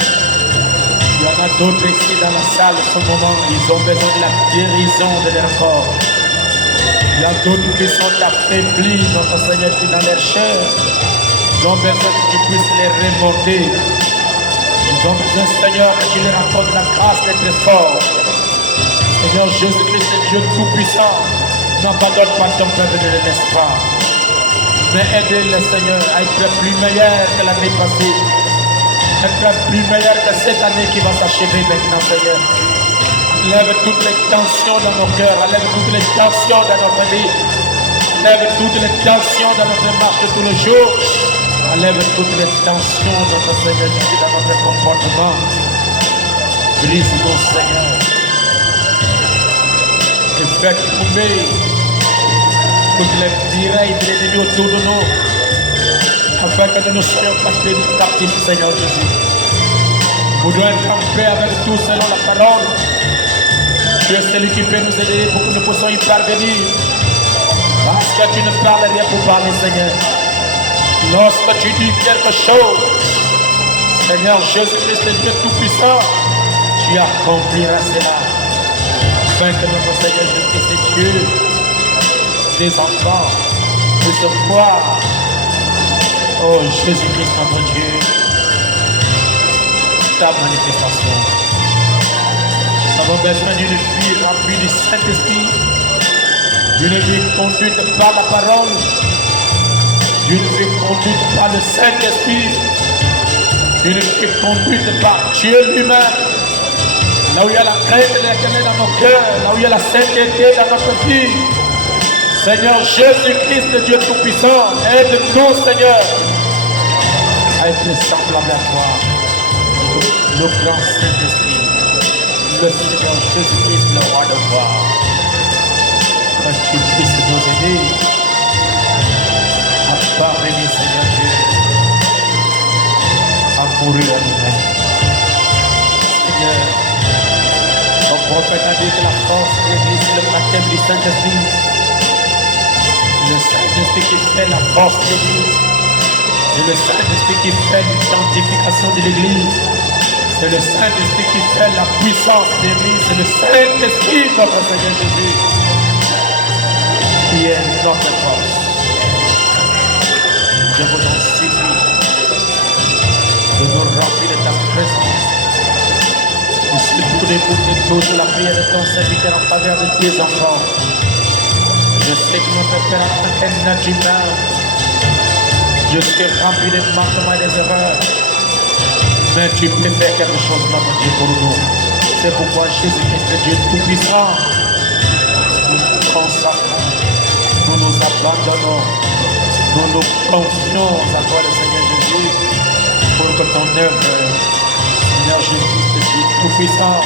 Il y en a d'autres ici dans la salle en ce moment, ils ont besoin de la guérison de leur corps. Il y a d'autres qui sont affaiblis, notre Seigneur, qui dans leur chair. Ils ont besoin que tu puisses les remonter. Ils ont besoin, Seigneur, que tu leur accordes la grâce d'être fort. Seigneur Jésus-Christ, Dieu Tout-Puissant, n'abandonne pas ton peuple, ne le laisse pas. Mais aidez-les, Seigneur, à être plus meilleurs que l'année passée. Être plus meilleurs que cette année qui va s'achever maintenant, Seigneur. Lève toutes les tensions dans nos cœurs, lève toutes les tensions dans notre vie, lève toutes les tensions dans notre marche de tous les jours. Enlève toutes les tensions, notre Seigneur Jésus, dans notre comportement. Brise-nous, Seigneur. Et fais tomber toutes les murailles de l'ennemi autour de nous, afin que nous soyons captifs, Seigneur Jésus. Nous devons camper avec tout selon la parole. Tu es celui qui peut nous aider pour que nous puissions y parvenir. Parce que tu ne parles rien pour parler, Seigneur. Lorsque tu dis quelque chose, Seigneur Jésus-Christ, Dieu Tout-Puissant, tu accompliras cela. Afin que notre Seigneur Jésus-Christ, Dieu, des enfants, puissent voir, oh Jésus-Christ, notre Dieu, ta manifestation. Nous avons besoin d'une vie remplie du Saint-Esprit, d'une vie conduite par la parole, d'une vie conduite par le Saint-Esprit, d'une vie conduite par Dieu lui-même. Là où il y a la crainte de l'Éternel dans nos cœurs, là où il y a la sainteté dans notre vie. Seigneur Jésus-Christ, Dieu Tout-Puissant, aide-nous, Seigneur, à être semblable à toi, le grand Saint-Esprit, le Seigneur Jésus-Christ, le roi de gloire. Que tu puisses nous aider à parvenir, Seigneur Dieu, à mourir à nous-mêmes. Seigneur, ton prophète a dit que la force de l'Église, c'est le baptême du Saint-Esprit. Le Saint-Esprit qui fait la force de l'Église. C'est le Saint-Esprit qui fait l'identification de l'Église. C'est le Saint-Esprit qui fait la puissance de l'Église. C'est le Saint-Esprit, notre Seigneur Jésus, qui est notre force. Je vous en supplie de nous remplir de ta présence. Et surtout d'écouter toute la prière de ton serviteur en faveur de tes enfants. Je sais que notre Père est un être humain. Je suis rempli de manquements et des erreurs. Mais tu peux faire quelque chose, notre Dieu, pour nous. C'est pourquoi Jésus-Christ, Dieu Tout-Puissant, nous nous consacrons, nous nous abandonnons, nous nous confions à toi, le Seigneur Jésus, pour que ton œuvre, Seigneur Jésus-Christ, Dieu Tout-Puissant,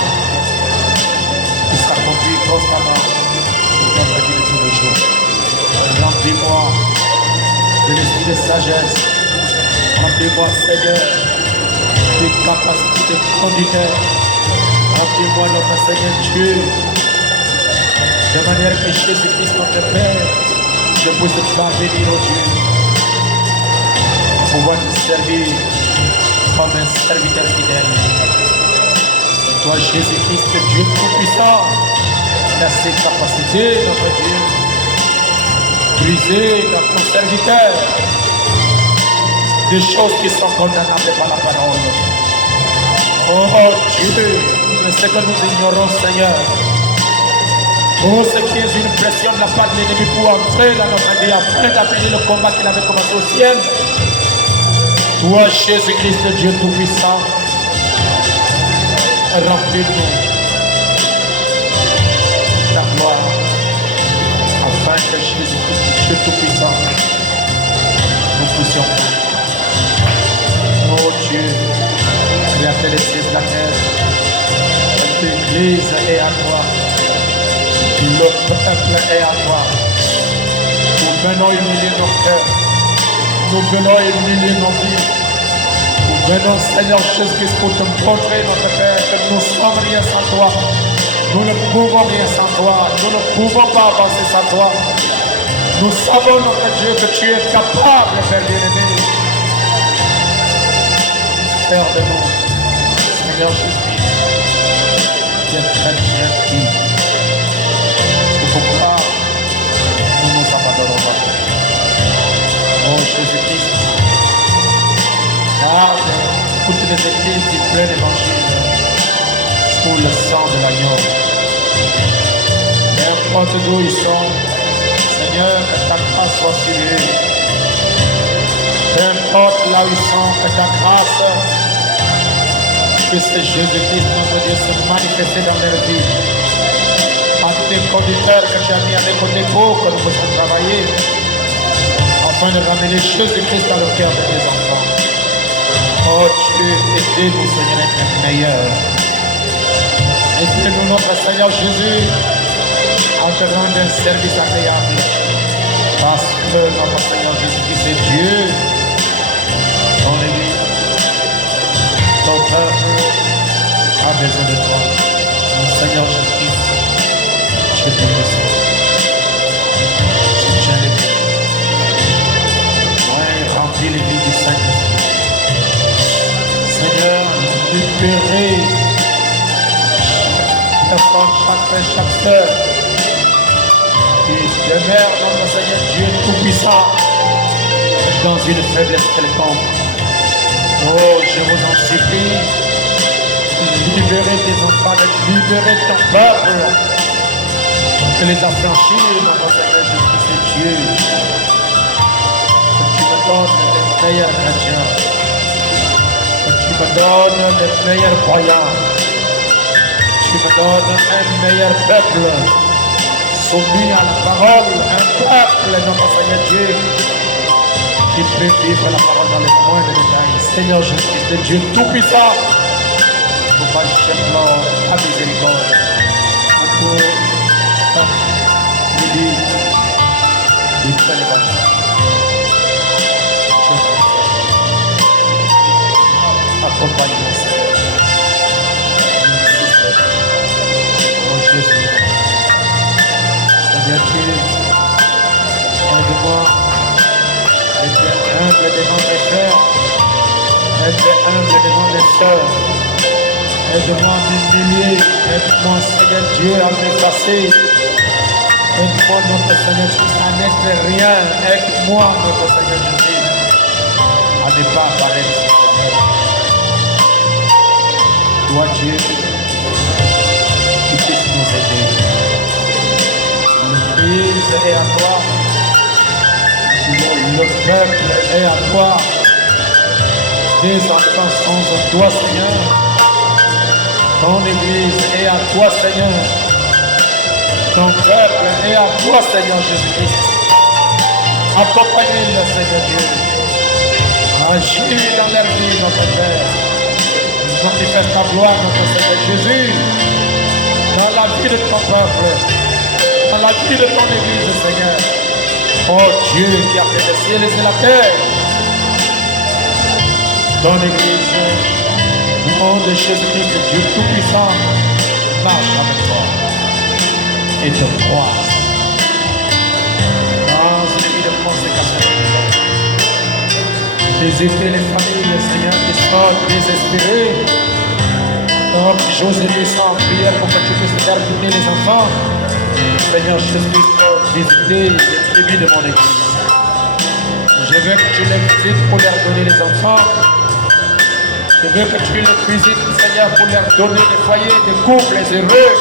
puisse s'accomplir constamment. Notre vie de tous les jours. Remplis-moi de l'esprit de sagesse. Remplis-moi, Seigneur, des capacités de conducteur. Remplis-moi, notre Seigneur Dieu, de manière que Jésus-Christ, notre Père, je puisse parvenir au Dieu, pour pouvoir te servir comme un serviteur fidèle. C'est toi, Jésus-Christ, Dieu Tout-Puissant, à ses capacités, notre Dieu, briser notre serviteur des choses qui sont condamnables par la parole. Oh Dieu, ce que nous ignorons, Seigneur, oh, ce qui est une pression de la part de l'ennemi pour entrer dans notre vie afin d'appeler le combat qu'il avait commencé au ciel. Toi, Jésus-Christ, Dieu Tout-Puissant, remplis-nous ta gloire, afin que Jésus-Christ, Dieu Tout-Puissant, nous puissions. Oh Dieu, créateur des cieux de la terre, l'Église est à toi, le peuple est à toi. Nous venons humilier nos cœurs, nous venons humilier nos vies. Nous venons, Seigneur Jésus-Christ, pour te montrer, notre Père, que nous ne sommes rien sans toi. Nous ne pouvons rien sans toi. Nous ne pouvons pas avancer sans toi. Nous savons, notre Dieu, que tu es capable, Père bien-aimé. Père de nous, Seigneur Jésus-Christ, tu es très gentil. C'est pourquoi nous nous abandonnons pas. Oh Jésus-Christ, garde toutes les églises qui prennent l'évangile pour le sang de l'agneau. N'importe d'où ils sont, Seigneur, que ta grâce soit sur eux. N'importe là où ils sont, que ta grâce, puisse Jésus-Christ, notre Dieu, se manifester dans leur vie. À tous les conducteurs que tu as mis à mes côtés pour que nous puissions travailler, afin de ramener Jésus-Christ dans le cœur de tes enfants. Oh Dieu, aidez-nous, Seigneur, à être meilleur. Aidez-nous, notre Seigneur Jésus, à te rendre un service agréable. Parce que notre Seigneur Jésus-Christ est Dieu, ton Église, ton peuple a besoin de toi. Mon Seigneur Jésus-Christ, je te remercie. Soutiens l'Église. Ouais, remplis l'Église du Saint-Esprit. Seigneur, libérez chaque personne, chaque frère, chaque sœur qui demeure dans le Seigneur Dieu Tout-Puissant dans une faiblesse quelconque. Oh, je vous en supplie, libérez tes enfants, libérez ton peuple, de les affranchir dans le Seigneur Jésus-Christ Dieu. Que tu me donnes les meilleurs chrétiens, que tu me donnes les meilleurs croyants, tu me donnes un meilleur peuple, soumis à la parole, un peuple, notre Seigneur Dieu, qui peut vivre la parole dans les moindres détails. Seigneur Jésus-Christ, Dieu Tout-Puissant, pour pas chercher ta miséricorde, pour l'Église, il fait l'évangile. Accompagne-nous, Seigneur. Oh Jésus, Seigneur Dieu, aide-moi. Être humble devant les frères, être humble devant les sœurs, aide-moi à m'humilier, aide-moi Seigneur Dieu à m'effacer, aide-moi notre Seigneur Jésus à n'être rien, aide-moi notre Seigneur Jésus à ne pas apparaître Seigneur. Toi Dieu, qui puisse nous aider. L'Église est à toi. Le peuple est à toi. Tes enfants sont à toi, Seigneur. Ton Église est à toi, Seigneur. Ton peuple est à toi, Seigneur Jésus-Christ. Accompagnez-le, Seigneur Dieu. Agis dans leur vie, notre Père. Manifeste ta gloire, notre Seigneur Jésus. Dans la vie de ton peuple. Dans la vie de ton Église, Seigneur. Oh Dieu qui a fait les cieux et la terre, ton Église, au nom de Jésus-Christ, Dieu Tout-Puissant, marche avec toi et te croise dans une vie de consécration. Visitez les familles, Seigneur, qui sont désespérées. Comme José en prière pour que tu puisses faire tourner les enfants. Seigneur Jésus-Christ, visitez les tribus de mon Église. Je veux que tu les visites pour leur donner les enfants. Je veux que tu les visites, Seigneur, pour leur donner des foyers, des couples heureux.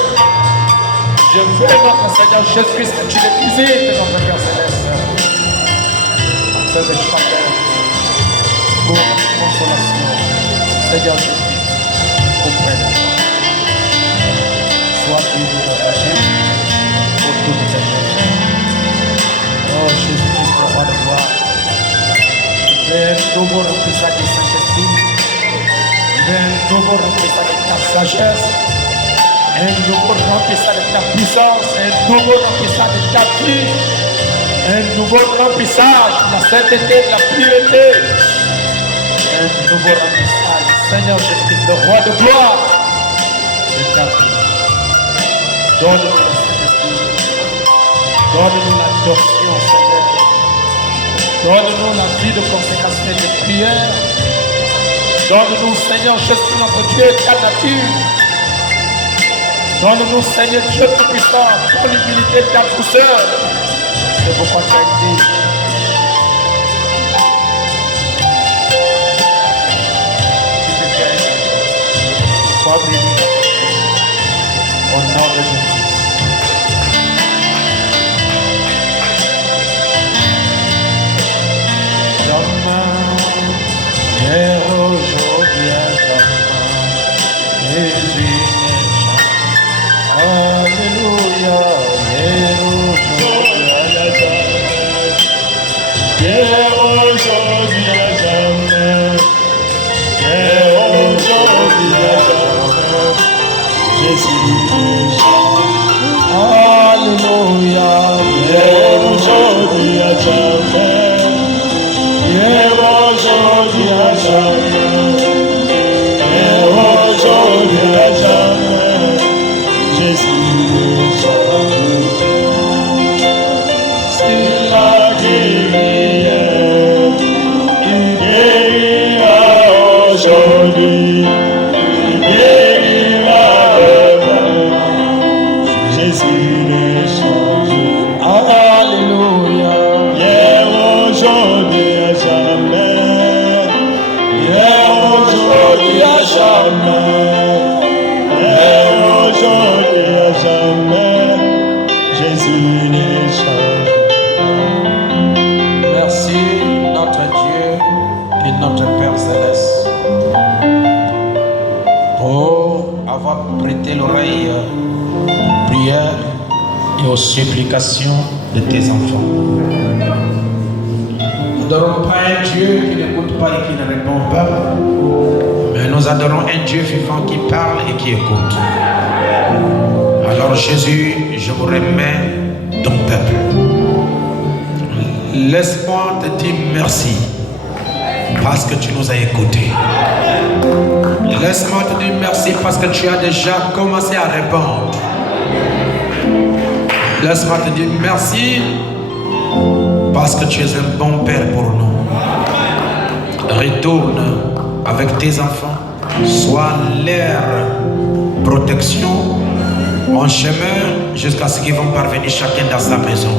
Je veux, notre Seigneur Jésus-Christ, que tu les visites, notre Père Céleste. Afin de chacun, pour consolation, Seigneur Jésus-Christ, auprès de toi. Sois béni, notre Jésus, pour toute éternité. Oh Jésus-Christ, le roi de gloire. Viens nouveau remplissage du Saint-Esprit. Viens nouveau remplissage de ta sagesse. Un nouveau remplissage de ta puissance. Un nouveau remplissage de ta vie. Un nouveau remplissage de la sainteté, de la pureté. Un nouveau remplissage, Seigneur Jésus-Christ, le roi de gloire, de ta vie. Donne-nous le Saint-Esprit. Donne-nous l'adoption, Seigneur. Donne-nous la vie de consécration et de prière. Donne-nous, Seigneur Jésus, notre Dieu, ta nature. Donne-nous, Seigneur Dieu Tout-Puissant, pour l'humilité de ta douceur. C'est pourquoi tu as dit. Tu peux faire. Sois béni. Au nom de Jésus. Hier, aujourd'hui, à jamais, Jésus n'est jamais. Alléluia, hier, aujourd'hui, à jamais. prêter l'oreille aux prières et aux supplications de tes enfants. Nous n'adorons pas un Dieu qui n'écoute pas et qui ne répond pas, mais nous adorons un Dieu vivant qui parle et qui écoute. Alors Jésus, je vous remets ton peuple. Laisse-moi te dire merci parce que tu nous as écoutés. Laisse-moi te dire merci parce que tu as déjà commencé à répondre. Laisse-moi te dire merci parce que tu es un bon Père pour nous. Retourne avec tes enfants. Sois leur protection en chemin jusqu'à ce qu'ils vont parvenir chacun dans sa maison.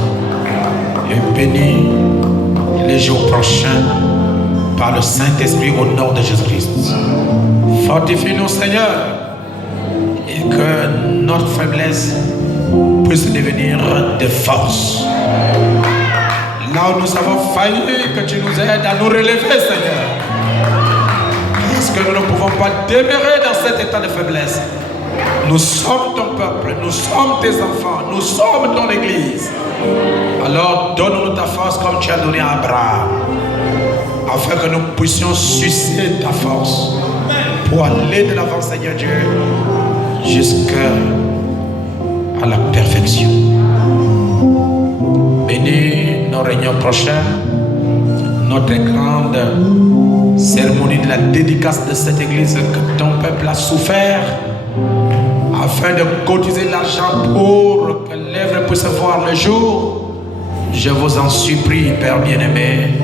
Et bénis les jours prochains par le Saint-Esprit au nom de Jésus-Christ. Fortifie-nous, Seigneur, et que notre faiblesse puisse devenir de force. Là où nous avons failli, que tu nous aides à nous relever, Seigneur. Parce que nous ne pouvons pas demeurer dans cet état de faiblesse. Nous sommes ton peuple, nous sommes tes enfants, nous sommes ton Église. Alors donne-nous ta force comme tu as donné à Abraham, afin que nous puissions sucer ta force pour aller de l'avant, Seigneur Dieu, jusqu'à la perfection. Bénis nos réunions prochaines, notre grande cérémonie de la dédicace de cette église que ton peuple a souffert, afin de cotiser l'argent pour que l'œuvre puisse voir le jour. Je vous en supplie, Père bien-aimé,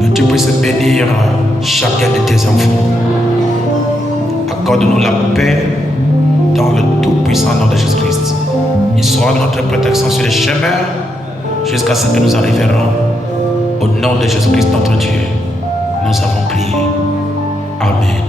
que tu puisses bénir chacun de tes enfants. Accorde-nous la paix dans le tout-puissant nom de Jésus-Christ. Il soit notre protection sur les chemins jusqu'à ce que nous arriverons. Au nom de Jésus-Christ notre Dieu, nous avons prié. Amen.